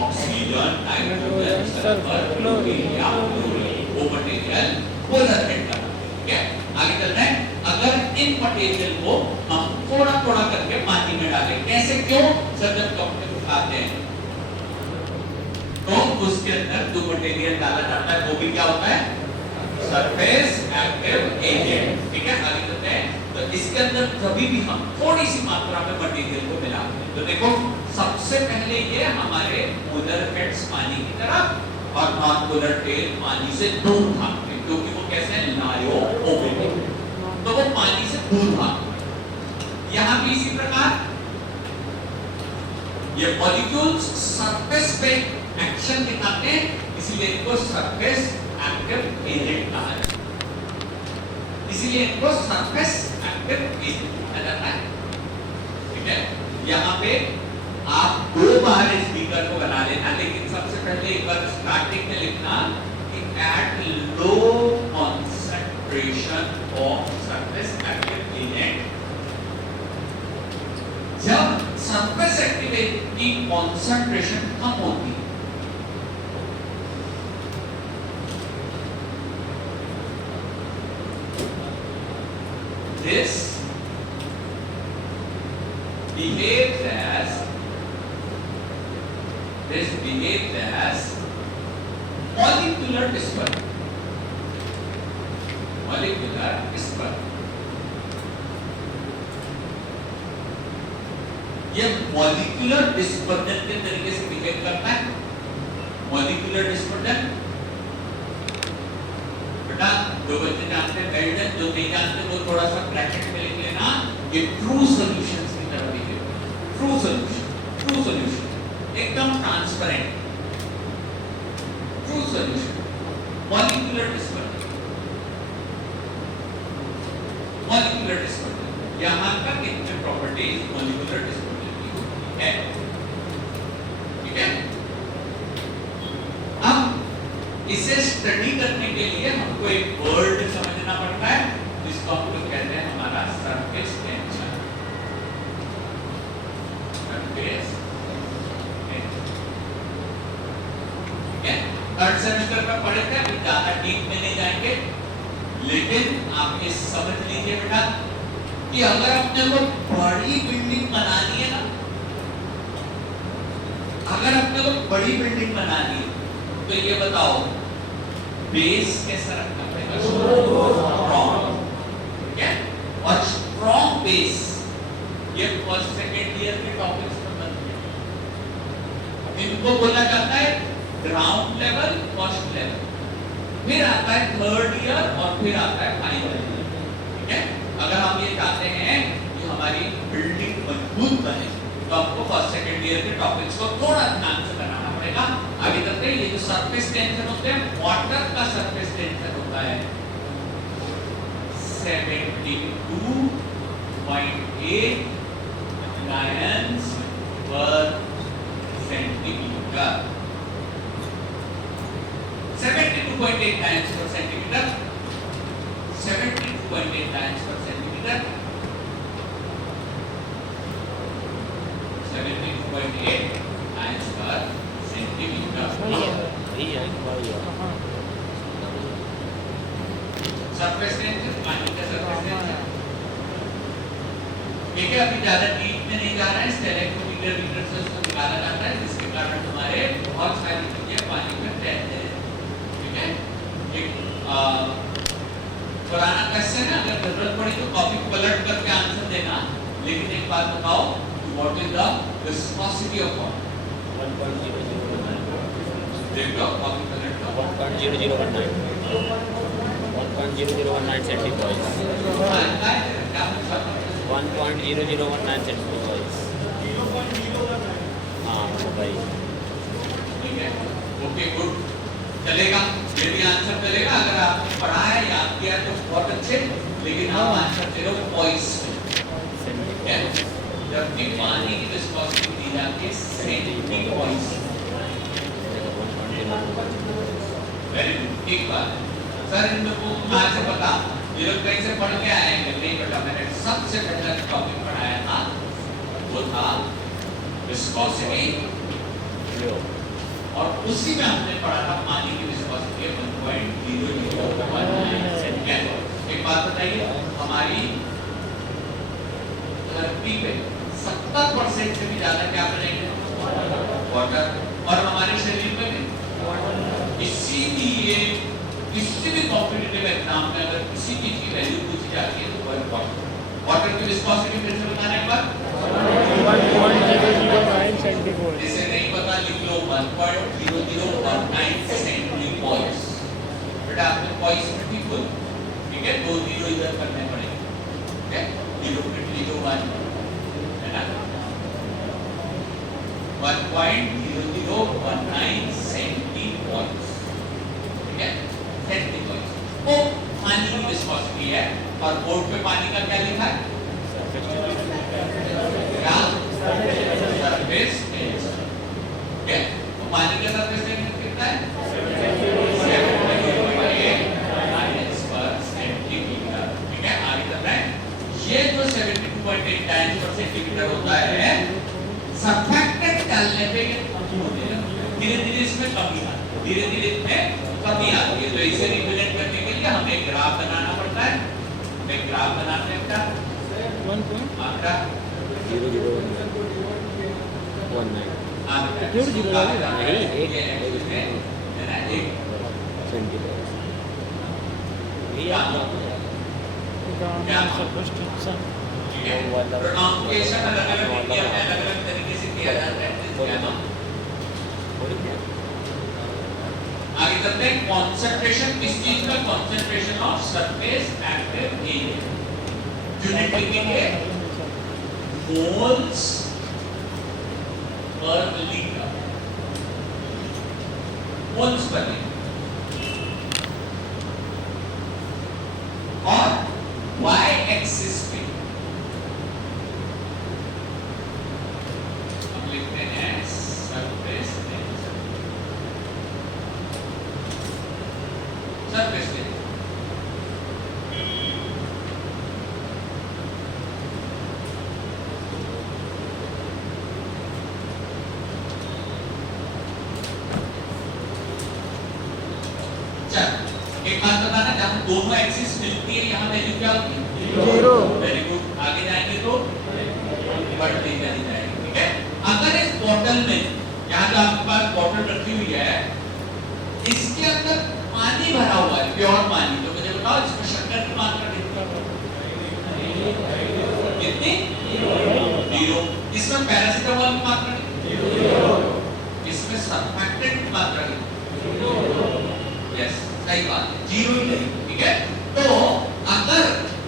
ऑक्सीजन, नाइट्रोजन, सल्फर, क्लोरीन या फ्लोरीन, वो मटेरियल पोलर हेड का है। आगे चलते हैं। अगर इन मटेरियल को हम थोड़ा थोड़ा करके पानी में डालें, कैसे क्यों? सर जब टॉपिक उठाते हैं तो उसके अंदर जो मटेरियल डाला जाता है वो भी क्या होता है? Surface active agent. ठीक है, आगे चलते हैं। तो इसके अंदर कभी भी हम थोड़ी सी मात्रा में मटेरियल को मिलाते हैं तो देखो सबसे पहले ये हमारे पोलर हेड्स पानी की तरफ और नॉन पोलर टेल पानी से दूर भागते हैं, क्योंकि वो कैसे हैं? लायोफिलिक, तो वो पानी से दूर भागते हैं। यहां भी इसी प्रकार ये मॉलिक्यूल्स सरफेस पे एक्शन दिखाते हैं, इसीलिए इनको सरफेस एक्टिव एजेंट कहा जाता है। इसीलिए इनको सरफेस एक्टिव एजेंट कहा जाता है। ठीक है, यहाँ पे आप दो बार इस बीकर को बना लेना, लेकिन सबसे पहले एक बार स्टार्टिंग में लिखना कि at low concentration of surface active agent. जब सरफेस एक्टिव एजेंट की कॉन्सेंट्रेशन कम होती है this behaves as molecular dispersion. Molecular dispersion. ये molecular dispersion के तरीके से बिहेव करता है। Molecular dispersion बेटा जो बच्चे जानते हैं वेल्डन, जो नहीं जानते वो थोड़ा सा ब्रैकेट में लिख लेना, ये ट्रू सॉल्यूशंस की तरह बिहेव करता है। ट्रू सॉल्यूशन एकदम transparent, true solution. Molecular dispersion, molecular dispersion, यहां तक इनके प्रॉपर्टीज मॉलिक्यूलर डिस्पर्जन की है। ठीक है, अब इसे स्टडी करने के लिए हमको एक वर्ड समझना पड़ता है जिसको हम लोग कहते हैं हमारा सरफेस टेंशन। सरफेस टेंशन, ठीक है, थर्ड सेमेस्टर में पढ़े थे, अभी ज्यादा डीप में नहीं जाएंगे, लेकिन आप ये समझ लीजिए बेटा कि अगर अपने को बड़ी बिल्डिंग बनानी है ना, अगर अपने को बड़ी बिल्डिंग बनानी है तो ये बताओ बेस कैसा रखना पड़ेगा? स्ट्रॉन्ग, ठीक है, और स्ट्रॉन्ग बेस ये फर्स्ट सेकंड ईयर के टॉपिक्स में बनते हैं। इनको बोला जाता है ग्राउंड लेवल, फर्स्ट लेवल, फिर आता है थर्ड ईयर और फिर आता है फाइनल ईयर। ठीक है, अगर हम ये चाहते हैं कि हमारी बिल्डिंग मजबूत बने तो आपको फर्स्ट सेकंड ईयर के टॉपिक्स को थोड़ा ध्यान से बनाना पड़ेगा। आगे चलते हैं, ये जो सरफेस टेंशन होते हैं, वाटर का सरफेस टेंशन होता है 72.8 लायंस पर सेंटीमीटर। 72.8 लायंस पर सेंटीमीटर, 72.8 लायंस पर सेंटीमीटर, 72.8 लायंस पर सेंटीमीटर। सरफेस टेंशन, पानी का सरफेस टेंशन, ठीक है, अभी ज्यादा डीप में नहीं जा रहा है, स्टेरेक्टोमीटर मीटर से उसको निकाला जाता है, जिसके कारण हमारे बहुत सारी चीजें पानी में तैरते हैं। ठीक है, एक पुराना क्वेश्चन है, अगर जरूरत पड़ी तो कॉपी पलट करके आंसर देना, लेकिन एक बात बताओ, what is the viscosity of water? 1.0019 देख लो, कॉपी पलट लो, 1.0019 सेंटीमीटर, 1.0019 सेंटीमीटर। भाई ठीक है, ओके गुड, चलेगा, ये भी आंसर चलेगा। अगर आपने पढ़ा है, याद किया तो बहुत अच्छे, लेकिन आप आंसर दे रहे हो पॉइस में। जबकि पानी की विस्कोसिटी दी जाती है सेंटी पॉइस। वेरी गुड, एक बात सर, इन लोगों को कहाँ से पता, ये लोग कहीं से पढ़ के आएंगे? नहीं बेटा, मैंने सबसे पहला टॉपिक पढ़ाया था वो था विस्कोसिटी, और उसी में हमने पढ़ा था पानी की विस्कोसिटी 1.0019। एक बात बताइए, हमारी धरती पे 70% से भी ज्यादा क्या बनेंगे? वाटर। और हमारे शरीर में भी। इसीलिए किसी भी कॉम्पिटिटिव एग्जाम में अगर किसी चीज की वैल्यू पूछी जाती है तो वो वाटर। वाटर की विस्कोसिटी फिर से बताना एक बार। 1.0009 सेंटीग्रेड। जिसे नहीं पता लिख लो 1.0019 सेंटीग्रेड। बेटा आपने पॉइस में ठीक बोल, ठीक है, 2 जीरो इधर करने पड़ेंगे, ठीक है, 0.01 है ना, 1.0019 सेंटीग्रेड, ठीक है, सेंटीग्रेड। वो पानी की विस्कोसिटी है, और बोर्ड पे पानी का क्या लिखा है? क्या? सरफेस टेंशन, ठीक है, तो पानी का सरफेस टेंशन कितना है? 72.8 पर सेंटीमीटर, ठीक है, आगे चल रहा है। ये जो 72.8 टाइम्स पर सेंटीमीटर होता है, सरफेक्टेंट डालने पे धीरे-धीरे इसमें कमी आती है, धीरे-धीरे इसमें कमी आती है। तो इसे रिप्रेजेंट करने के लिए हमें ग्राफ बनाना पड़ता है। हमें ग्राफ बनाने का आंकड़ा 0.0019 नहीं, एक है ना, एक सेंटीग्रेड। प्रोनाउंसिएशन अलग-अलग इंडिया में अलग-अलग तरीके से किया जाता है। आगे चलते हैं, कंसंट्रेशन किस चीज का? Concentration of surface active area. Unit लिखेंगे moles per litre, moles per litre. और y एक्सिस पे हम लिखते हैं सरफेस टेंशन, सरफेस टेंशन। एक बात बताना, जहां दोनों एक्सिस मिलती है यहाँ वैल्यू क्या होती है? 0। वेरी गुड, आगे जाएंगे तो बढ़ती चली जाएगी, ठीक है। अगर इस बोतल में, यहाँ जो आपके पास बोतल रखी हुई है, इसके अंदर पानी भरा हुआ है, प्योर पानी, तो मुझे बताओ इसमें शक्कर की मात्रा कितनी? 0। इसमें पैरासीटामोल की मात्रा कितनी? 0। इसमें सरफेक्टेंट की मात्रा कितनी? 0। यस, सही बात है, 0 ही नहीं, ठीक है। तो अगर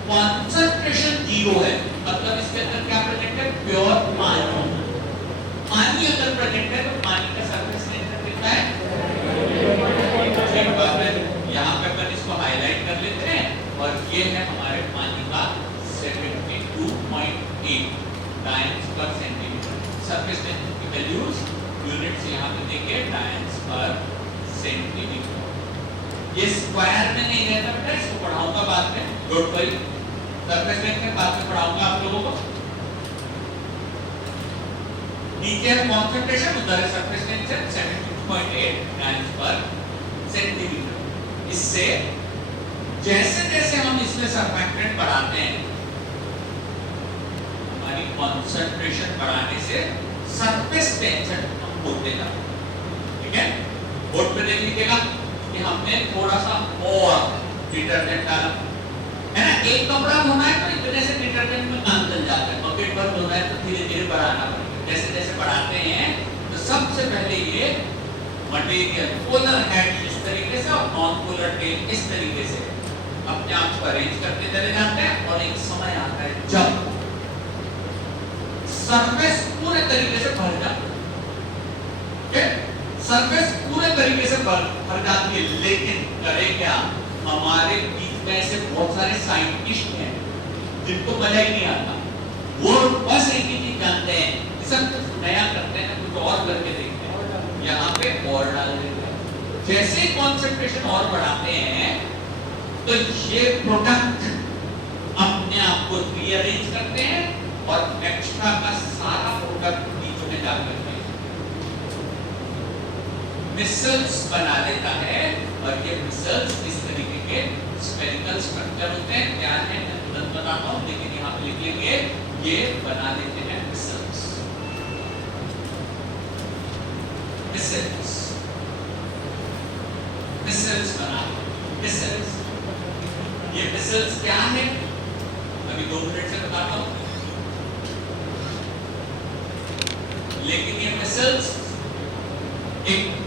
कंसंट्रेशन 0 है, मतलब इसके अंदर क्या प्रेजेंट है? प्योर पानी। पानी अगर प्रेजेंट है तो पानी का सरफेस टेंशन कितना है? एक बात है, यहाँ पे अपन इसको हाईलाइट कर लेते हैं, और ये है हमारे पानी का 72.8 टाइम्स पर सेंटीमीटर। सरफेस टेंशन की वैल्यूज यूनिट्स यहाँ पे देखिए, टाइम्स पर सेंटीमीटर। ये स्क्वायर में नहीं रहता बेटा, इसको पढ़ाऊंगा बाद में, डोंट वरी, सरफेस टेंशन बाद में पढ़ाऊंगा आप लोगों को। नीचे है कंसंट्रेशन, उधर है सरफेस टेंशन 72.8 टाइम्स पर सेंटीमीटर। इससे जैसे जैसे हम इसमें सरफेक्टेंट बढ़ाते हैं, हमारी कंसंट्रेशन बढ़ाने से सरफेस टेंशन कम होते जाता है, ठीक है। बोर्ड पे देख लीजिएगा कि हमने थोड़ा सा और डिटर्जेंट डाला, है ना। एक कपड़ा धोना है तो इतने से डिटर्जेंट में काम चल जाता है, बकेट भर धोना है तो धीरे-धीरे बढ़ाना पड़ेगा। जैसे जैसे बढ़ाते हैं तो सबसे पहले ये मटेरियल पोलर हेड इस तरीके से और नॉन पोलर टेल इस तरीके से अपने आप को अरेंज करते चले जाते हैं, और एक समय आता है जब सरफेस पूरे तरीके से भर जाता है, ओके, सरफेस पूरे तरीके से भर जाती है, लेकिन करे क्या, हमारे बीच में ऐसे बहुत सारे साइंटिस्ट हैं जिनको मजा ही नहीं आता, वो बस एक ही चीज जानते हैं, सब कुछ नया करते हैं, कुछ और करके देखते हैं, यहाँ पे और डाल देते हैं, जैसे ही कॉन्सेंट्रेशन और बढ़ाते हैं तो ये प्रोडक्ट अपने आप को रीअरेंज करते हैं और एक्स्ट्रा का सारा प्रोडक्ट बीच में डाल देते हैं, मिसल्स बना देता है। और ये मिसल्स इस तरीके के स्फेरिकल स्ट्रक्चर होते हैं, क्या है मैं तुरंत बताता हूं, लेकिन यहाँ पे लिख लेंगे, ये बना देते हैं मिसल्स। मिसल्स मिसल्स बना, मिसल्स, ये मिसल्स क्या है अभी 2 मिनट से बताता हूं, लेकिन ये मिसल्स एक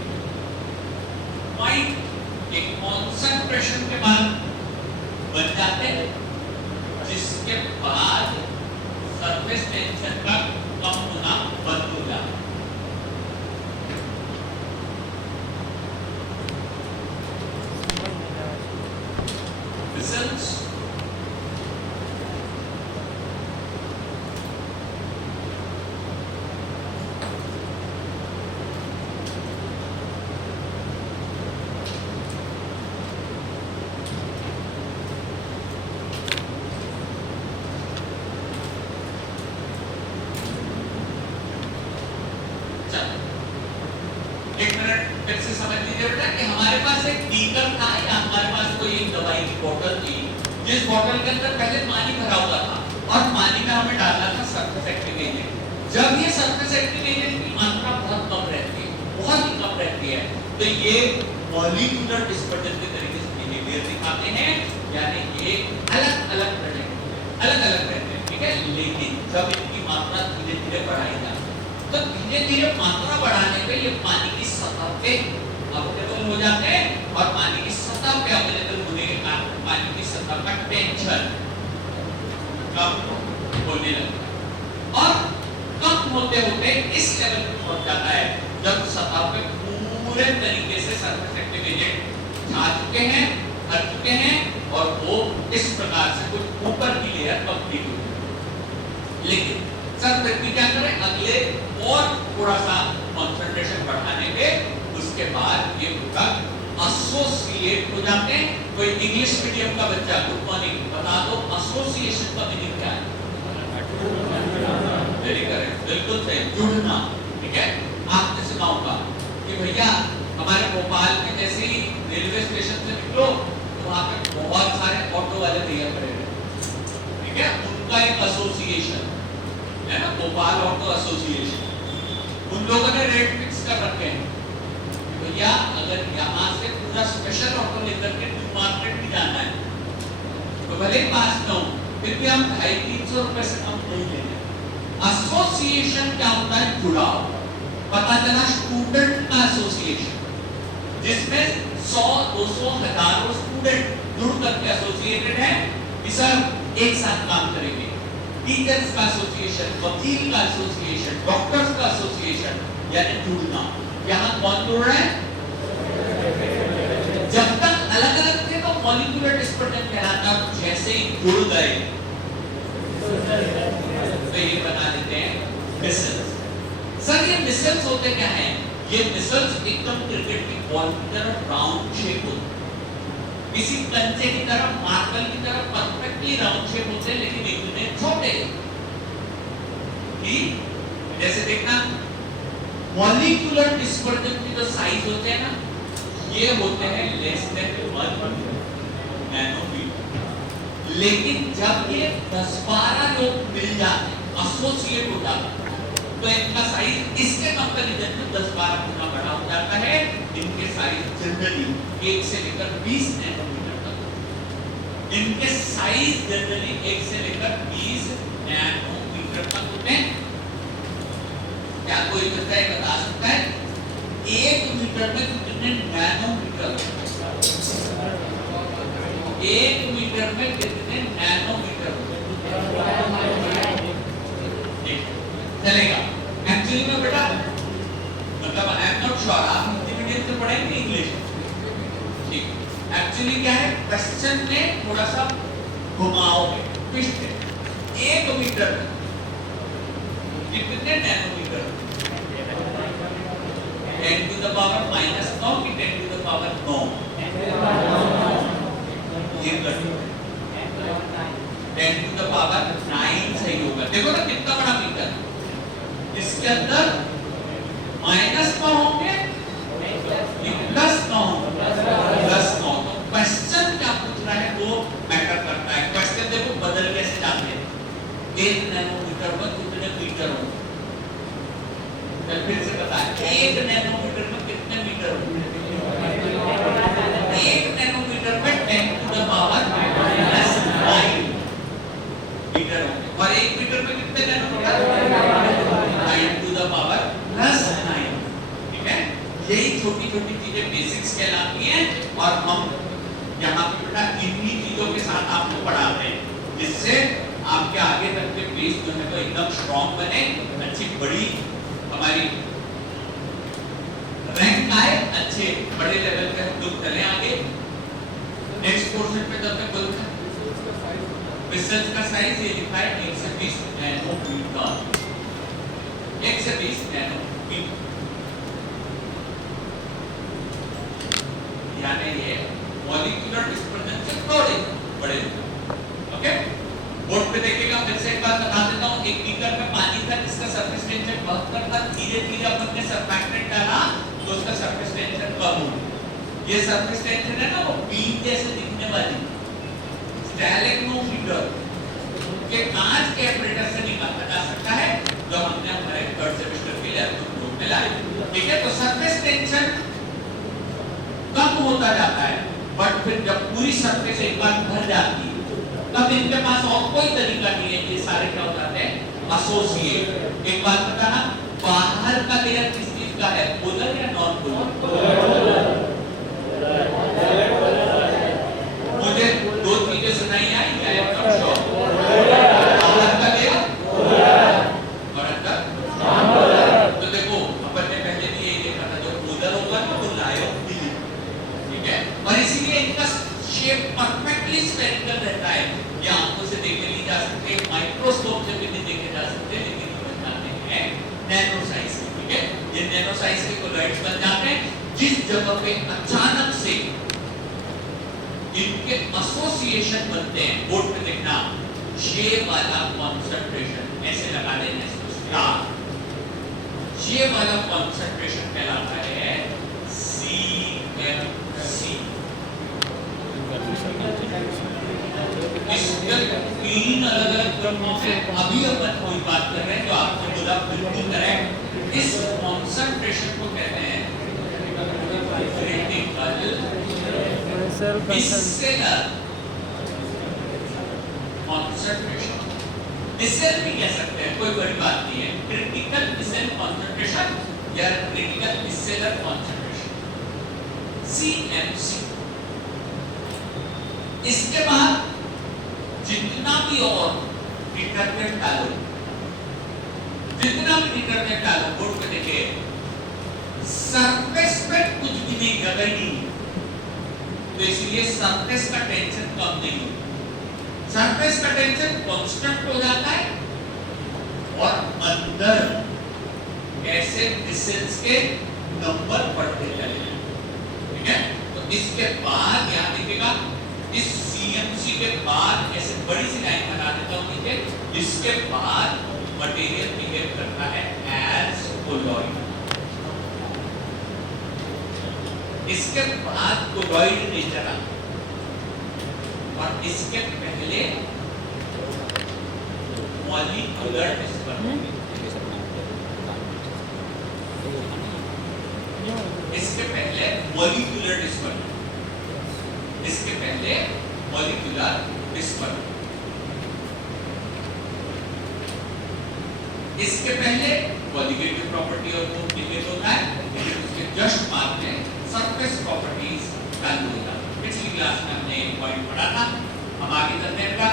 पॉइंट, एक कॉन्सेंट्रेशन के बाद बन जाते हैं, जिसके बाद सरफेस टेंशन का कम होना बंद हो जाता है। मिसल्स एक मिनट फिर से समझ लीजिए बेटा कि हमारे पास एक बीकर था या हमारे पास कोई एक दवाई की बोतल थी, जिस बोतल के अंदर पहले पानी भरा हुआ था और पानी में हमें डालना था सरफेस एक्टिव एजेंट। जब ये सरफेस एक्टिव एजेंट की मात्रा बहुत कम रहती है, बहुत ही कम रहती है, तो ये मॉलिक्यूलर डिस्पर्जन के तरीके से बिहेवियर दिखाते हैं, यानी ये अलग-अलग रहते हैं, ठीक है। लेकिन जब इनकी मात्रा धीरे-धीरे बढ़ाई जाती है, तो धीरे-धीरे मात्रा बढ़ाने पे ये पानी की सतह पे अवेलेबल हो जाते हैं और पानी की सतह पे अवेलेबल होने के कारण पानी की सतह का टेंशन कम होने लगता है और कम होते होते इस लेवल पे पहुंच जाता है जब सतह पे पूरे तरीके से सरफेस एक्टिव एजेंट आ चुके हैं, भर चुके हैं और वो इस प्रकार से कुछ ऊपर की लेयर कंप्लीट हो जाती है। लेकिन सर फिर भी क्या करें, अगले और थोड़ा सा कंसंट्रेशन बढ़ाने पे उसके बाद ये प्रोडक्ट एसोसिएट हो जाते हैं। कोई इंग्लिश मीडियम का बच्चा गुड मॉर्निंग बता दो, एसोसिएशन का मीनिंग क्या है? वेरी करेक्ट, बिल्कुल सही, जुड़ना, ठीक है। आपने सुना होगा कि भैया हमारे भोपाल में जैसे ही रेलवे स्टेशन से निकलो तो वहां पे बहुत सारे ऑटो वाले भैया खड़े रहते, ठीक है, उनका एक एसोसिएशन है ना, भोपाल ऑटो एसोसिएशन। उन लोगों ने रेट फिक्स कर रखे हैं, भैया अगर यहाँ से पूरा स्पेशल ऑटो लेकर के न्यू मार्केट भी जाना है तो भले ही पास में हो, फिर भी हम 250-300 रुपए से कम नहीं लेंगे। एसोसिएशन क्या होता है? जुड़ाव। पता चला स्टूडेंट का एसोसिएशन जिसमें 100-200 हजारों स्टूडेंट जुड़ करके एसोसिएटेड है कि सर एक साथ काम करेंगे। टीचर्स का एसोसिएशन, वकील का एसोसिएशन, डॉक्टर्स का एसोसिएशन, यानी जुड़ना। यहाँ कौन जुड़ रहा है? जब तक अलग अलग थे तो मॉलिक्यूलर डिस्पर्जन कहलाता, जैसे ही जुड़ गए तो ये बना देते हैं मिसल्स। सर ये मिसल्स होते क्या हैं? ये मिसल्स एकदम क्रिकेट की बॉल की तरह राउंड शेप होते, किसी कंचे की तरह, मार्बल की तरह परफेक्टली राउंड शेप होते हैं, लेकिन इतने छोटे कि जैसे देखना मॉलिक्यूलर डिस्पर्जन की जो साइज होते हैं ना, ये होते हैं लेस देन 1 नैनोमीटर। लेकिन जब ये 10-12 लोग मिल जाते हैं, एसोसिएट हो जाते हैं, तो इनका साइज इसके कंपैरिजन में 10-12 गुना बड़ा हो जाता है। इनके साइज जनरली 1 से लेकर 20 नैनोमीटर तक, इनके साइज जनरली 1 से लेकर 20 नैनोमीटर तक होते हैं। क्या कोई बच्चा बता सकता है 1 मीटर में कितने नैनोमीटर? 1 मीटर में कितने नैनोमीटर? चलेगा? एक्चुअली में बेटा मैं मतलब आई एम नॉट श्योर, आप हिंदी मीडियम से पढ़ेंगे इंग्लिश? ठीक, एक्चुअली क्या है, क्वेश्चन में थोड़ा सा घुमाव है, ट्विस्ट है। 1 मीटर कितने नैनोमीटर? 10 टू द पावर -9 कि 10 टू द पावर 9? ये कर 10 टू द पावर 9 सही होगा। देखो ना कितना बड़ा मीटर है, इसके अंदर -9 होंगे कि +9 होंगे? +9। तो क्वेश्चन क्या पूछ रहा है वो मैटर करता है। क्वेश्चन देखो बदल कैसे जाते हैं, 1 नैनोमीटर में कितने मीटर होंगे? मैं फिर से बता, 1 नैनोमीटर में कितने मीटर होंगे? 1 नैनोमीटर में 10 टू द पावर -9 मीटर होंगे। और 1 मीटर में कितने नैनोमीटर? 9 to the power +9। ठीक है, यही छोटी छोटी चीजें बेसिक्स कहलाती हैं और हम यहाँ पे बेटा इन्हीं चीजों के साथ आपको पढ़ाते हैं, जिससे आपके आगे तक के बेस जो है वो एकदम स्ट्रॉन्ग बने, अच्छी बड़ी हमारी रैंक आए, अच्छे बड़े लेवल पे हम लोग चले आगे। नेक्स्ट पोर्शन पे चलते हैं। बोलते हैं पिस्टल्स का साइज ये लिखा है 1 से 20 नैनोमीटर, 1 से 20 नैनोमीटर, यानी ये मॉलिक्यूलर डिस्पर्जन से थोड़े बड़े। ओके, बोर्ड पे देखिएगा, फिर से एक बात बता देता हूँ। एक बीकर में पानी था जिसका सरफेस टेंशन 72 था, धीरे धीरे अपन ने सरफैक्टेंट डाला तो उसका सरफेस टेंशन कम हो गया। ये सरफेस टेंशन है ना, वो बीन जैसे दिखने वाली स्टैलेग्नोमीटर के कांच के ऑपरेटर से निकाला जा सकता है, जो हमने हमारे 3rd सेमेस्टर के लैब में लाए। ठीक है, तो सरफेस टेंशन कम होता जाता है, बट फिर जब पूरी सरफेस एक बार भर जाती है तब इनके पास और कोई तरीका नहीं है, ये सारे क्या हो जाते हैं, एसोसिएट। एक बात बताना, बाहर का लेयर किस चीज का है, पोलर या नॉन पोलर? मुझे दो चीजें सुनाई आई, आई एम नॉट श्योर। बाहर का लेयर और अंदर नॉन पोलर। तो देखो अपन ने पहले भी यही देखा था, जो पोलर होगा ना वो लायोफिलिक, ठीक है, और इसीलिए इनका शेप परफेक्टली स्फेरिकल रहता है। ये आंखों से देखे नहीं जा सकते, माइक्रोस्कोप से भी नहीं देखे जा सकते, लेकिन ये बन जाते हैं नैनो साइज के। ठीक है, ये नैनो साइज के कोलॉइड्स बन जाते हैं जिस जगह पे अचानक से इनके एसोसिएशन बनते हैं। बोर्ड पे देखना, ये वाला कंसंट्रेशन ऐसे लगा देना इसको स्टार, ये वाला कंसंट्रेशन कहलाता है CMC। इसके 3 अलग-अलग क्रमों से अभी अपन कोई बात कर रहे हैं, जो आपने बोला बिल्कुल करेक्ट। इस कंसंट्रेशन को कहते हैं क्रिटिकल मिसेलर कंसंट्रेशन। मिसेल भी कह सकते हैं, कोई बड़ी बात नहीं है। क्रिटिकल मिसेल कंसंट्रेशन या क्रिटिकल मिसेलर कंसंट्रेशन, CMC। इसके बाद जितना भी और डिटर्जेंट डालो, जितना भी डिटर्जेंट डालो, बोर्ड पे देखिए, सरफेस पे कुछ भी नहीं, जगह ही नहीं, तो इसलिए सरफेस का टेंशन कम नहीं होता। सरफेस का टेंशन कांस्टेंट हो जाता है और अंदर ऐसे मिसेल्स के नंबर बढ़ते चले जाते। ठीक है, तो इसके बाद यहाँ देखिएगा, इस CMC के बाद ऐसे बड़ी सी लाइन बना देता हूँ नीचे, इसके बाद मटेरियल बिहेव करता है एज कोलॉइड। इसके बाद कोलॉइड नेचर आता है और इसके पहले मॉलिक्यूलर डिस्पर्जन। इसके पहले मॉलिक्यूलर डिस्पर्जन, इसके पहले मॉलिक्यूलर डिस्पर्जन, इसके पहले कॉलिगेटिव प्रॉपर्टी और वो डिफेक्ट होता है, लेकिन उसके जस्ट बाद में सरफेस प्रॉपर्टीज चालू होता है। पिछली क्लास में हमने एक पॉइंट पढ़ा था, हम आगे चलते हैं बेटा।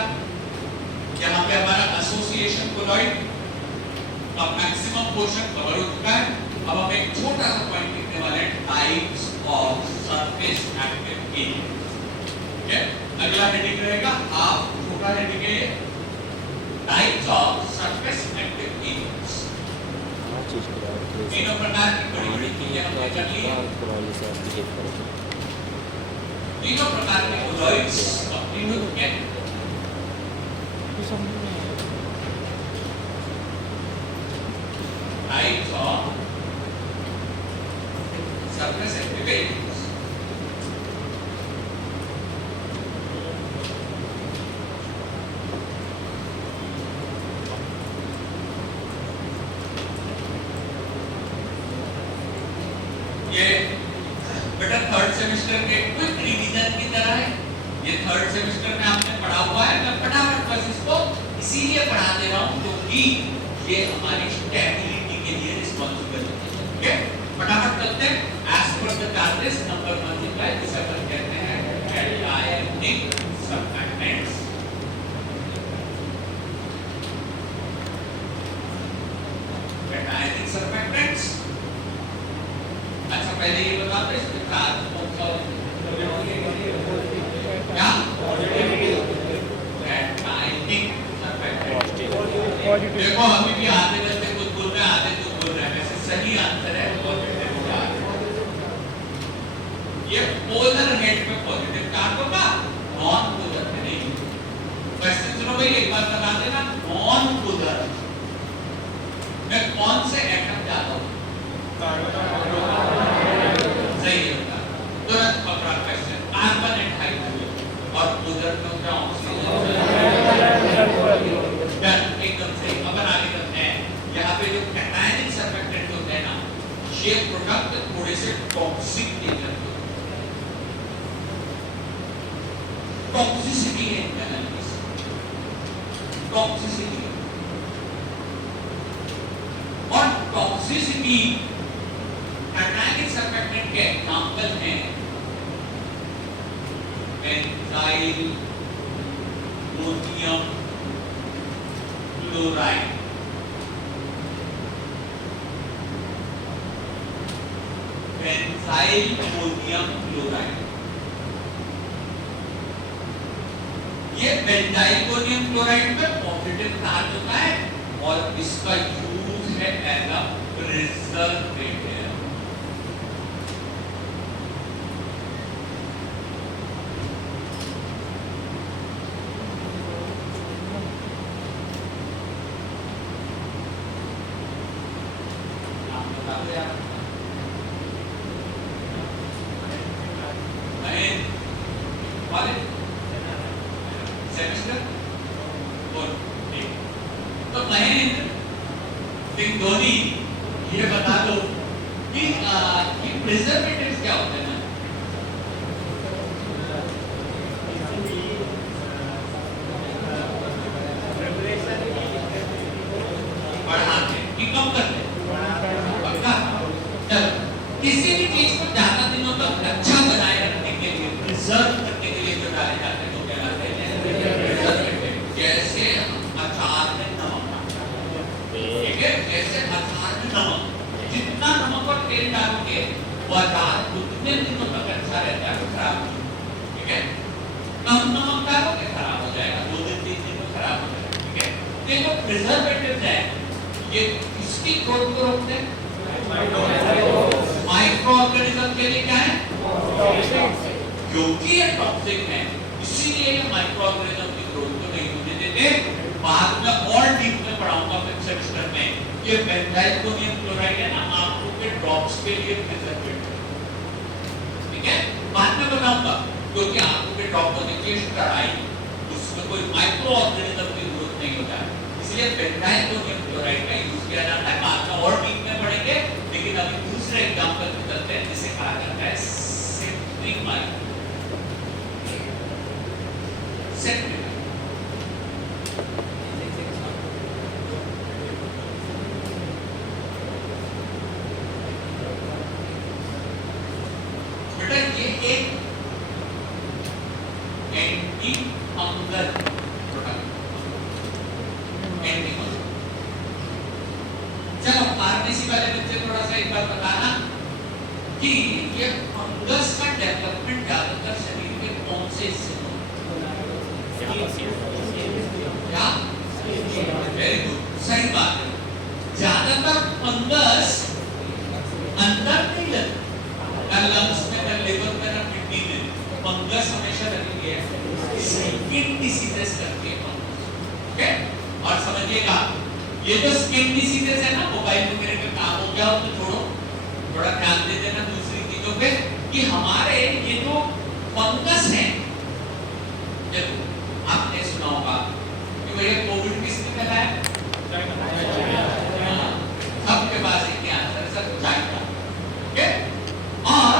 यहाँ पे हमारा एसोसिएशन कोलॉइड का मैक्सिमम पोर्शन कवर हो चुका है। अब हम एक छोटा सा पॉइंट लिखने वाले हैं, types of surface active in. ठीक है, अगला हेडिंग रहेगा, आप छोटा हेडिंग है types of surface active in. तीनों प्रकार की बड़ी बड़ी चीजें हमने कर ली है। तीनों प्रकार के कोलॉइड्स अपनी को क्या types of surface active in. ये बेटा थर्ड सेमेस्टर के क्विक रिवीजन की तरह है। ये थर्ड सेमेस्टर में आपने पढ़ा हुआ है, मैं फटाफट बस इसको इसीलिए पढ़ा दे रहा हूं क्योंकि ये हमारी स्टेबिलिटी के लिए रिस्पांसिबल है। ठीक है, फटाफट करते हैं। As per the charges number 1 लिखा है, जिसे अपन कहते हैं एल्काइनिक सरफेक्टेंट्स। एल्काइनिक सरफेक्टेंट्स। अच्छा, पहले ये बता दो इसके चार्ज कौन सा होता है? क्या? एल्काइनिक सरफेक्टेंट। देखो अभी भी आधे बच्चे कुछ बोल रहे हैं, आधे कुछ बोल रहे हैं, वैसे सही आंसर है पॉजिटिव चार्ज। ये पोलर हेड पे पॉजिटिव चार्ज होगा, नॉन पोलर पे नहीं। क्वेश्चन सुनो भाई, एक बार बता देना, नॉन पोलर में कौन से एटम ज्यादा होगा? सही होगा, तुरंत पकड़ा क्वेश्चन। कार्बन एंड हाइड्रोजन और उधर तो क्या ऑक्सीजन, एकदम सही। अब आगे करते हैं, यहाँ पे जो कैटायनिक सरफेक्टेंट होते हैं ना, ये प्रोडक्ट थोड़े से टॉक्सिक नेचर के होते हैं। टॉक्सिसिटी है इनका, टॉक्सिसिटी। और टॉक्सिसिटी कैटायनिक सरफेक्टेंट के एग्जांपल हैं benzyl, ammonium chloride. Benzyl ammonium chloride, ये बेंजाइल अमोनियम क्लोराइड में पॉजिटिव चार्ज होता है और इसका यूज है एज अ प्रिजर्वेटिव। धोनी, ये बता दो कि प्रिजर्वेटिव्स क्या होते हैं? बढ़ाते कि कम करते? पक्का? चलो, किसी भी चीज को ज्यादा दिनों तक अच्छा बनाए रखने के लिए, प्रिजर्व करने के लिए जो डाले जाते हैं वो कहलाते हैं प्रिजर्वेटिव। जैसे अचार में नमक, ठीक है, जैसे अचार में नमक, जितना नमक और तेल डालोगे वो अचार उतने दिनों तक अच्छा रहता है, खराब नहीं। ठीक है, कम नमक डालोगे खराब हो जाएगा, 2 दिन 3 दिन में खराब हो जाएगा। ठीक है, ये जो प्रिजर्वेटिव्स है ये किसकी ग्रोथ को रोकते हैं? माइक्रो ऑर्गेनिज्म के लिए क्या है? क्योंकि ये टॉक्सिक है, इसीलिए ये माइक्रो ऑर्गेनिज्म की ग्रोथ को नहीं होने देते। बाद में और डीप में पढ़ाऊंगा फिफ्थ सेमेस्टर में। ये बेंजाइल अमोनियम क्लोराइड है ना, आंखों के ड्रॉप्स के लिए प्रिजर्वेटिव। ठीक है, बाद में बताऊंगा, क्योंकि आंखों के ड्रॉप को देखिए स्टराइल, उसमें कोई माइक्रो ऑर्गेनिज्म की ग्रोथ नहीं होता है, इसलिए बेंजाइल अमोनियम क्लोराइड का यूज किया जाता है। बाद में और डीप में पढ़ेंगे, लेकिन अभी दूसरे एग्जांपल पे चलते हैं जिसे कहा जाता है सेट्रिमाइड। सेट्रिमाइड बेटा ये एक anti fungal product, anti fungal. चलो फार्मेसी वाले बच्चे थोड़ा सा एक बार बताना कि ये फंगस का डेवलपमेंट ज्यादातर शरीर के कौन से हिस्से में क्या? वेरी गुड, सही बात है। ज्यादातर फंगस अंदर नहीं लगता, ना लंग्स में, ना लिवर में, ना किडनी में। फंगस हमेशा लगी है स्किन डिसीजेस करती है फंगस। ओके, और समझिएगा ये जो स्किन डिसीजेस है ना, मोबाइल वगैरह का काम हो गया तो छोड़ो, थोड़ा ध्यान दे देना दूसरी चीजों पे कि हमारे ये जो फंगस है, देखो आपने सुना होगा कि भैया कोविड किसने फैलाया? सबके पास एक आंसर सर, चाइना। ओके, और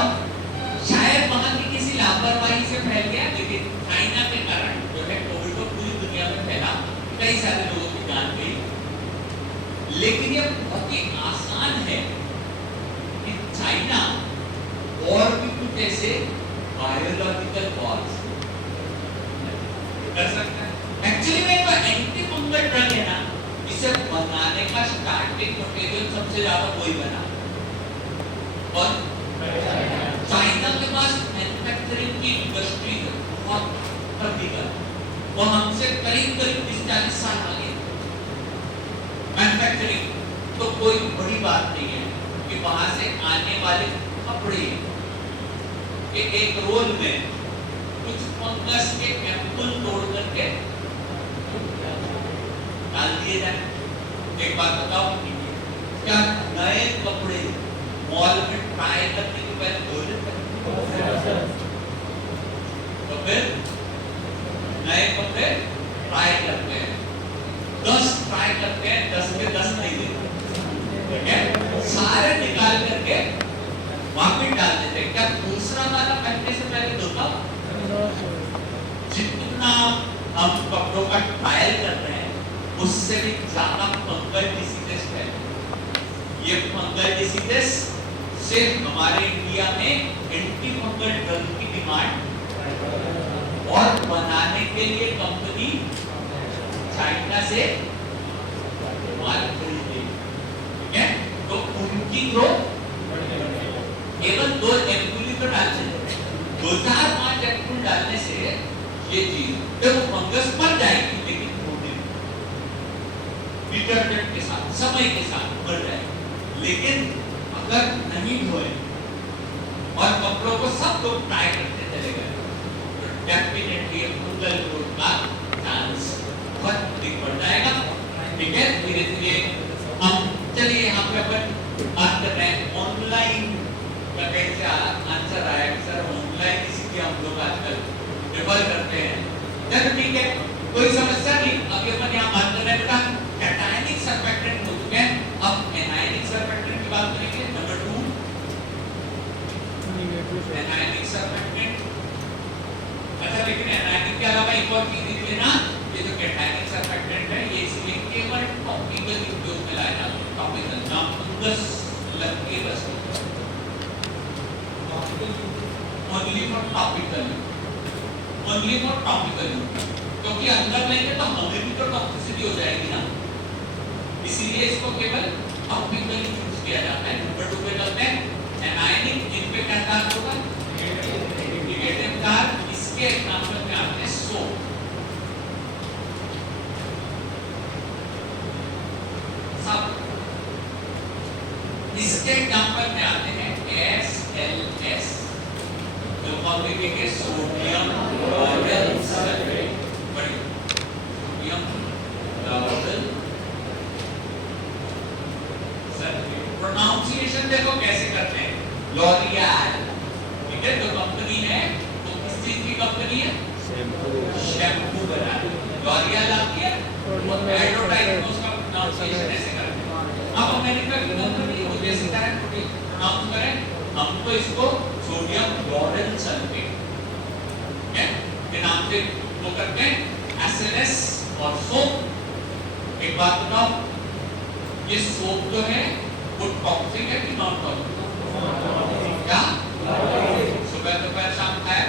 शायद वहां की किसी लापरवाही से फैल गया, लेकिन चाइना के कारण जो है कोविड को पूरी दुनिया में फैला, कई सारे लोगों की जान गई। लेकिन ये बहुत ही आसान है कि चाइना और भी कुछ ऐसे बायोलॉजिकल कॉज कर सकता है। एक्चुअली में तो एंटी फंगल ड्रग है ना, इसे बनाने का स्टार्टिंग मटेरियल सबसे ज्यादा वही बना, और चाइना के पास मैन्युफैक्चरिंग की इंडस्ट्री है बहुत अधिक, वो हमसे करीब 20-40 साल आगे। मैन्युफैक्चरिंग तो कोई बड़ी बात नहीं है कि वहां से आने वाले कपड़े के एक रोल में कुछ फंगस के एम्पुल तोड़ करके डाल दिए जाए। एक बात बताओ, क्या नए कपड़े मॉल में ट्राई करने के बाद धोने तो फिर नए कपड़े ट्राई करते हैं, 10 ट्राई करते हैं, 10 के 10 नहीं देते, ठीक है, सारे निकाल करके वापस डाल देते हैं। क्या दूसरा वाला पहनने से पहले धोता? जितना हम कपड़ों का ट्रायल कर रहे हैं उससे भी ज्यादा फंगल डिसीजेस है। ये फंगल डिसीजेस सिर्फ हमारे इंडिया में एंटी फंगल ड्रग की डिमांड और बनाने के लिए कंपनी चाइना से माल खरीदती है, ठीक है, तो उनकी ग्रोथ केवल 2 एम्पुल तो डालते हैं, 2-4-5 एम्पुल डालने से ये चीज तो फंगस मर जाएगी, लेकिन डिटर्जेंट के साथ समय के साथ मर जाएगी। लेकिन अगर नहीं धोए और कपड़ों को सब लोग ट्राई करते चले गए तो डेफिनेटली फंगल ग्रोथ का चांस बहुत अधिक बढ़ जाएगा। ठीक है, धीरे धीरे हम चलिए यहाँ पे अपन बात कर रहे हैं ऑनलाइन का कैसे आंसर आया कि सर ऑनलाइन इसीलिए हम लोग आजकल प्रेफर करते हैं। चलो ठीक है, कोई समस्या नहीं। अभी अपन यहाँ बात कर रहे हैं बेटा कैटायनिक सरफेक्टेंट हो चुके हैं, अब एनायनिक सरफेक्टेंट की बात करेंगे। Number 2 anionic surfactant. अच्छा, लेकिन एनायनिक के अलावा एक और चीज देख लेना, ये जो कैटायनिक सरफेक्टेंट है ये इसलिए केवल टॉपिकल उपयोग में लाया जाता है। टॉपिकल नाम फंगस लग के बस only for topical, only for topical, क्योंकि अंदर लेंगे तो हमें भी तो टॉक्सिसिटी हो जाएगी ना, इसीलिए इसको केवल टॉपिकल यूज किया जाता है। नंबर 2 पे चलते हैं एनायनिक, इन पे क्या चार्ज होगा? Negative charge. इसके एग्जांपल में आते हैं सोप, सब। इसके एग्जांपल में आते हैं SLS, जो फॉर्मेटिंग है sodium lauryl sulphate, sodium lauryl sulphate. Pronunciation देखो कैसे करते हैं, लॉरियल, ठीक है, जो कंपनी है वो किस चीज की कंपनी है? शैम्पू बना रही है, लॉरियल आती है, एडवर्टाइज में उसका प्रोनाउंसिएशन ऐसे करते हैं। अब अमेरिका की कंपनी वो जैसे प्रोनाउंस करें, हम तो इसको सोडियम लॉरेल सल्फेट के नाम से वो करते हैं, SLS और सोप। एक बात बताओ, ये सोप जो है वो टॉक्सिक है कि नॉन टॉक्सिक? क्या सुबह दोपहर शाम खाया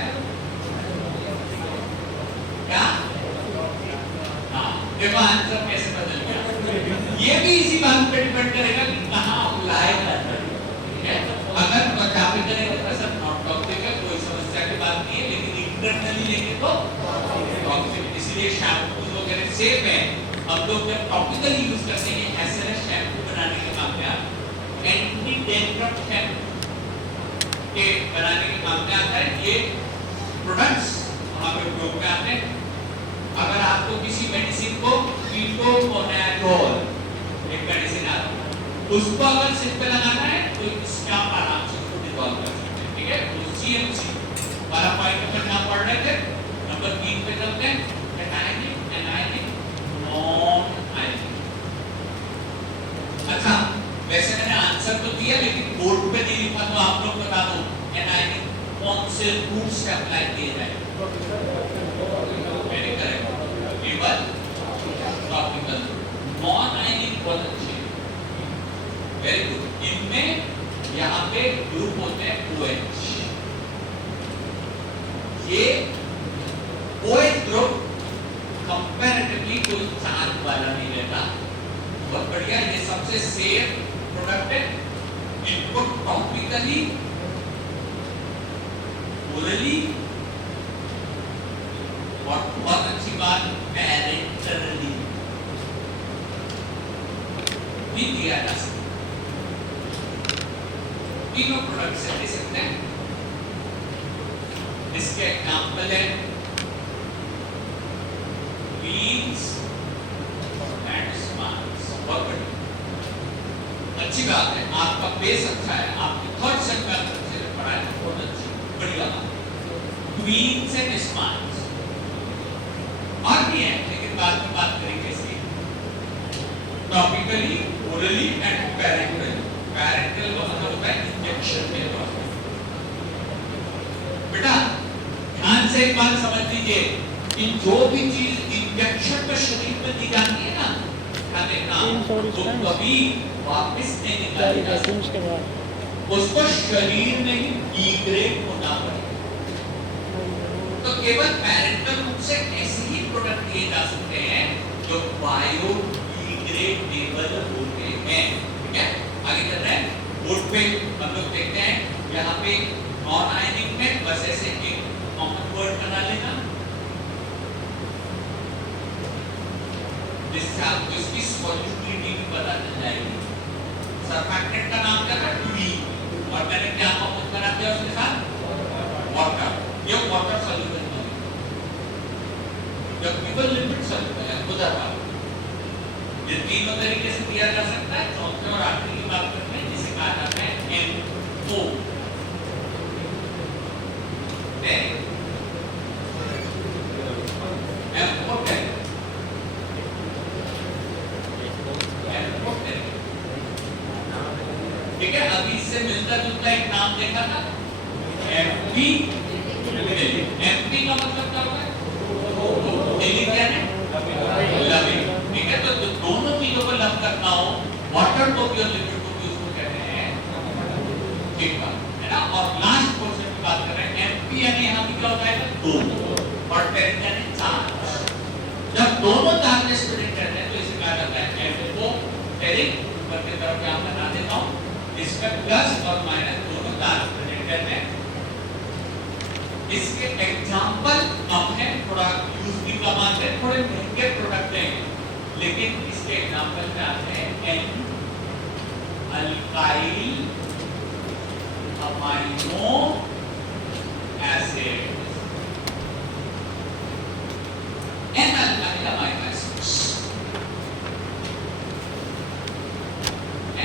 क्या? हाँ, देखो आंसर कैसे बदल गया। ये भी इसी बात पे डिपेंड करेगा कि कहाँ अप्लाई करना है, ठीक है? अगर टॉपिक करेंगे तो सब नॉन टॉक्सिक है, कोई समस्या की बात नहीं है, लेकिन इंटरनली लेंगे तो टॉक्सिक। इसलिए शैम्पू वगैरह सेफ है। अब लोग जब टॉपिकली यूज करते हैं एसएनएस शैम्पू बनाने के काम में आता है, एंटी डैंड्रफ शैम्पू के बनाने के काम में आता है। ये प्रोडक्ट्स वहां पे उपयोग में आते हैं। अगर आपको किसी मेडिसिन को कीटोकोनाजोल एक मेडिसिन आता है, उसको अगर सिर पे लगाना है तो इसका आप आराम से उसको डिसॉल्व कर सकते हैं, ठीक है? तो सीएमसी वाला पॉइंट पर जहां पढ़ रहे थे, नंबर 3 पे चलते हैं। Anionic, anionic, non ionic. अच्छा, वैसे मैंने आंसर तो दिया लेकिन बोर्ड पे नहीं लिखा, तो आप लोग बता दो एनायनिक कौन से रूट से अप्लाई किए जाए? वेरी करेक्ट, केवल टॉपिकल। नॉन आयनिक बहुत अच्छे, वेरी गुड। इनमें यहाँ पे ग्रुप होते हैं OH। ये OH ग्रुप कंपैरेटिवली कोई चार्ज वाला नहीं रहता, बहुत बढ़िया। ये सबसे सेफ प्रोडक्ट है। इनको टॉपिकली, ओरली और बहुत अच्छी बात पैरेंटली भी दिया जा सकता है। तीनों प्रोडक्ट से दे सकते हैं। इसके एग्जाम्पल है बीन्स एंड स्मार्ट्स। बहुत बढ़िया, अच्छी बात है। आपका बेस अच्छा है, आपकी थर्ड सेट में अच्छे से पढ़ाया, बहुत अच्छी बढ़िया बात। बीन्स एंड स्मार्ट्स और भी है, लेकिन बाद में बात करेंगे इसकी। Topically, orally and parental. Parental का मतलब होता है इंजेक्शन के द्वारा। बेटा ध्यान से एक बात समझ लीजिए कि जो भी चीज इंजेक्शन पे शरीर में दी जाती है ना, ध्यान देखना, तो कभी वापस नहीं निकाली जा सकती, उसको शरीर में ही डिग्रेड होना पड़ेगा। तो केवल पैरेंटल रूप से ऐसे ही प्रोडक्ट दिए जा सकते हैं जो बायोडिग्रेडेबल होते हैं, ठीक है? आगे चल रहे हैं। बोर्ड पे हम लोग देखते हैं, यहाँ पे नॉन आयनिक में बस ऐसे एक कॉमन वर्ड बना लेना, जिससे आपको इसकी सॉल्युबिलिटी भी पता चल जाएगी। सरफैक्टेंट का नाम क्या था? टुलीन। और मैंने क्या कॉमन बना दिया उसके साथ? वाटर। ये वाटर सॉल्युबल है, जब केवल लिपिड सॉल्युबल है उधर वाला। ये तीनों तरीके से दिया जा सकता है। चौथे और आखिरी की बात करते हैं, जिसे कहा जाता है MO। ठीक है, अभी इससे मिलता जुलता एक नाम देखा था, MP। MP का मतलब क्या होता है? क्या है? लविंग। ठीक है, तो दोनों चीजों को लव करना हो, वाटर को भी और लिक्विड को भी, उसको कहते हैं ठीक है ना? और लास्ट पोर्शन की बात कर रहे हैं, MP यानी यहाँ भी क्या होता है? दो। और टेरिक यानी चार्ज। जब दोनों चार्ज स्प्रेड करते हैं तो इसे कहा जाता है MO टेरिक। ऊपर की तरफ यहाँ बना देता हूँ, इसका प्लस और माइनस दोनों चार्ज स्प्रेड करते हैं। इसके एग्जांपल कम है, थोड़ा यूज भी कम आते हैं, थोड़े महंगे प्रोडक्ट हैं, लेकिन इसके एग्जांपल में आते हैं N alkyl amino acid. N alkyl amino acids,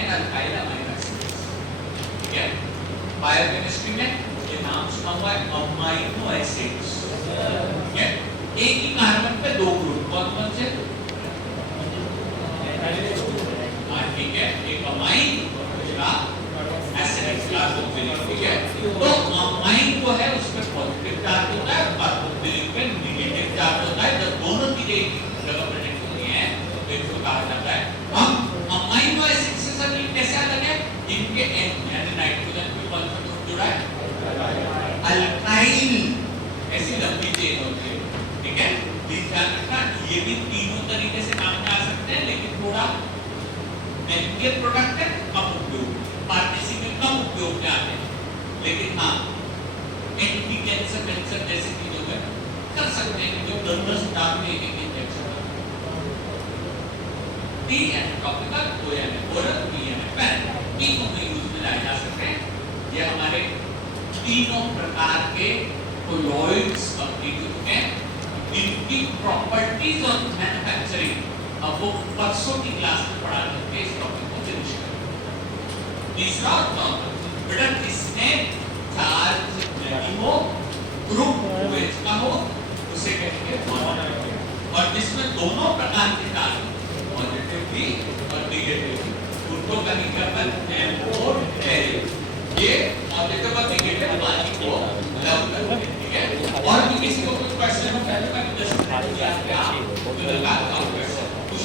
N alkyl amino acids, ठीक है? बायोकेमिस्ट्री में ये नाम सुना हुआ है, अमाइनो एसिड्स, ठीक है? एक ही कार्बन पे दो ग्रुप, कौन कौन से? ठीक है, एक अमाइन और दूसरा एसिडिक कार्बोक्सिलिक, ठीक है? तो अमाइन जो है उसमें पॉजिटिव चार्ज होता है और कार्बोक्सिलिक में नेगेटिव चार्ज होता है। जब दोनों चीजें एक जगह प्रेजेंट होती हैं तो इसको कहा जाता है। अब अमाइनो एसिड से सर ये कैसे अलग है? इनके N यानी नाइट्रोजन पे कौन सा ग्रुप जुड़ा है? अल्काइल। ऐसी लंबी चेन होती है, ठीक है? ध्यान रखना, ये भी तीनों तरीके से काम में आ सकते हैं, लेकिन थोड़ा महंगे प्रोडक्ट है, कम उपयोग। लेकिन हाँ एंटी कैंसर जैसी चीजों में कर सकते हैं जो 10 डाल में एक इंजेक्शन टी है टॉपिकल ओ है ओरल पी है पेन तीनों में यूज में लाए जा सकते हैं। ये हमारे तीनों प्रकार के कोलॉइड्स कंप्लीट हो चुके हैं। इनकी प्रॉपर्टीज और मैन्युफैक्चरिंग अब वो परसों की क्लास में पढ़ा करके इस टॉपिक को फिनिश करेंगे। तीसरा टॉपिक बेटा किसने चार्ज नहीं हो ग्रुप OH का हो उसे कहेंगे बॉन्ड और जिसमें दोनों प्रकार के चार्ज पॉजिटिव भी और नेगेटिव भी उनको कहेंगे अपन NO कैरियर। ये पॉजिटिव और नेगेटिव वाली को लव करते हैं ठीक है। और भी किसी को कोई क्वेश्चन हो पहले मैं 10 मिनट दिया क्या तो लगाता हूं क्वेश्चन कुछ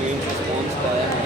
रिस्पॉन्स का है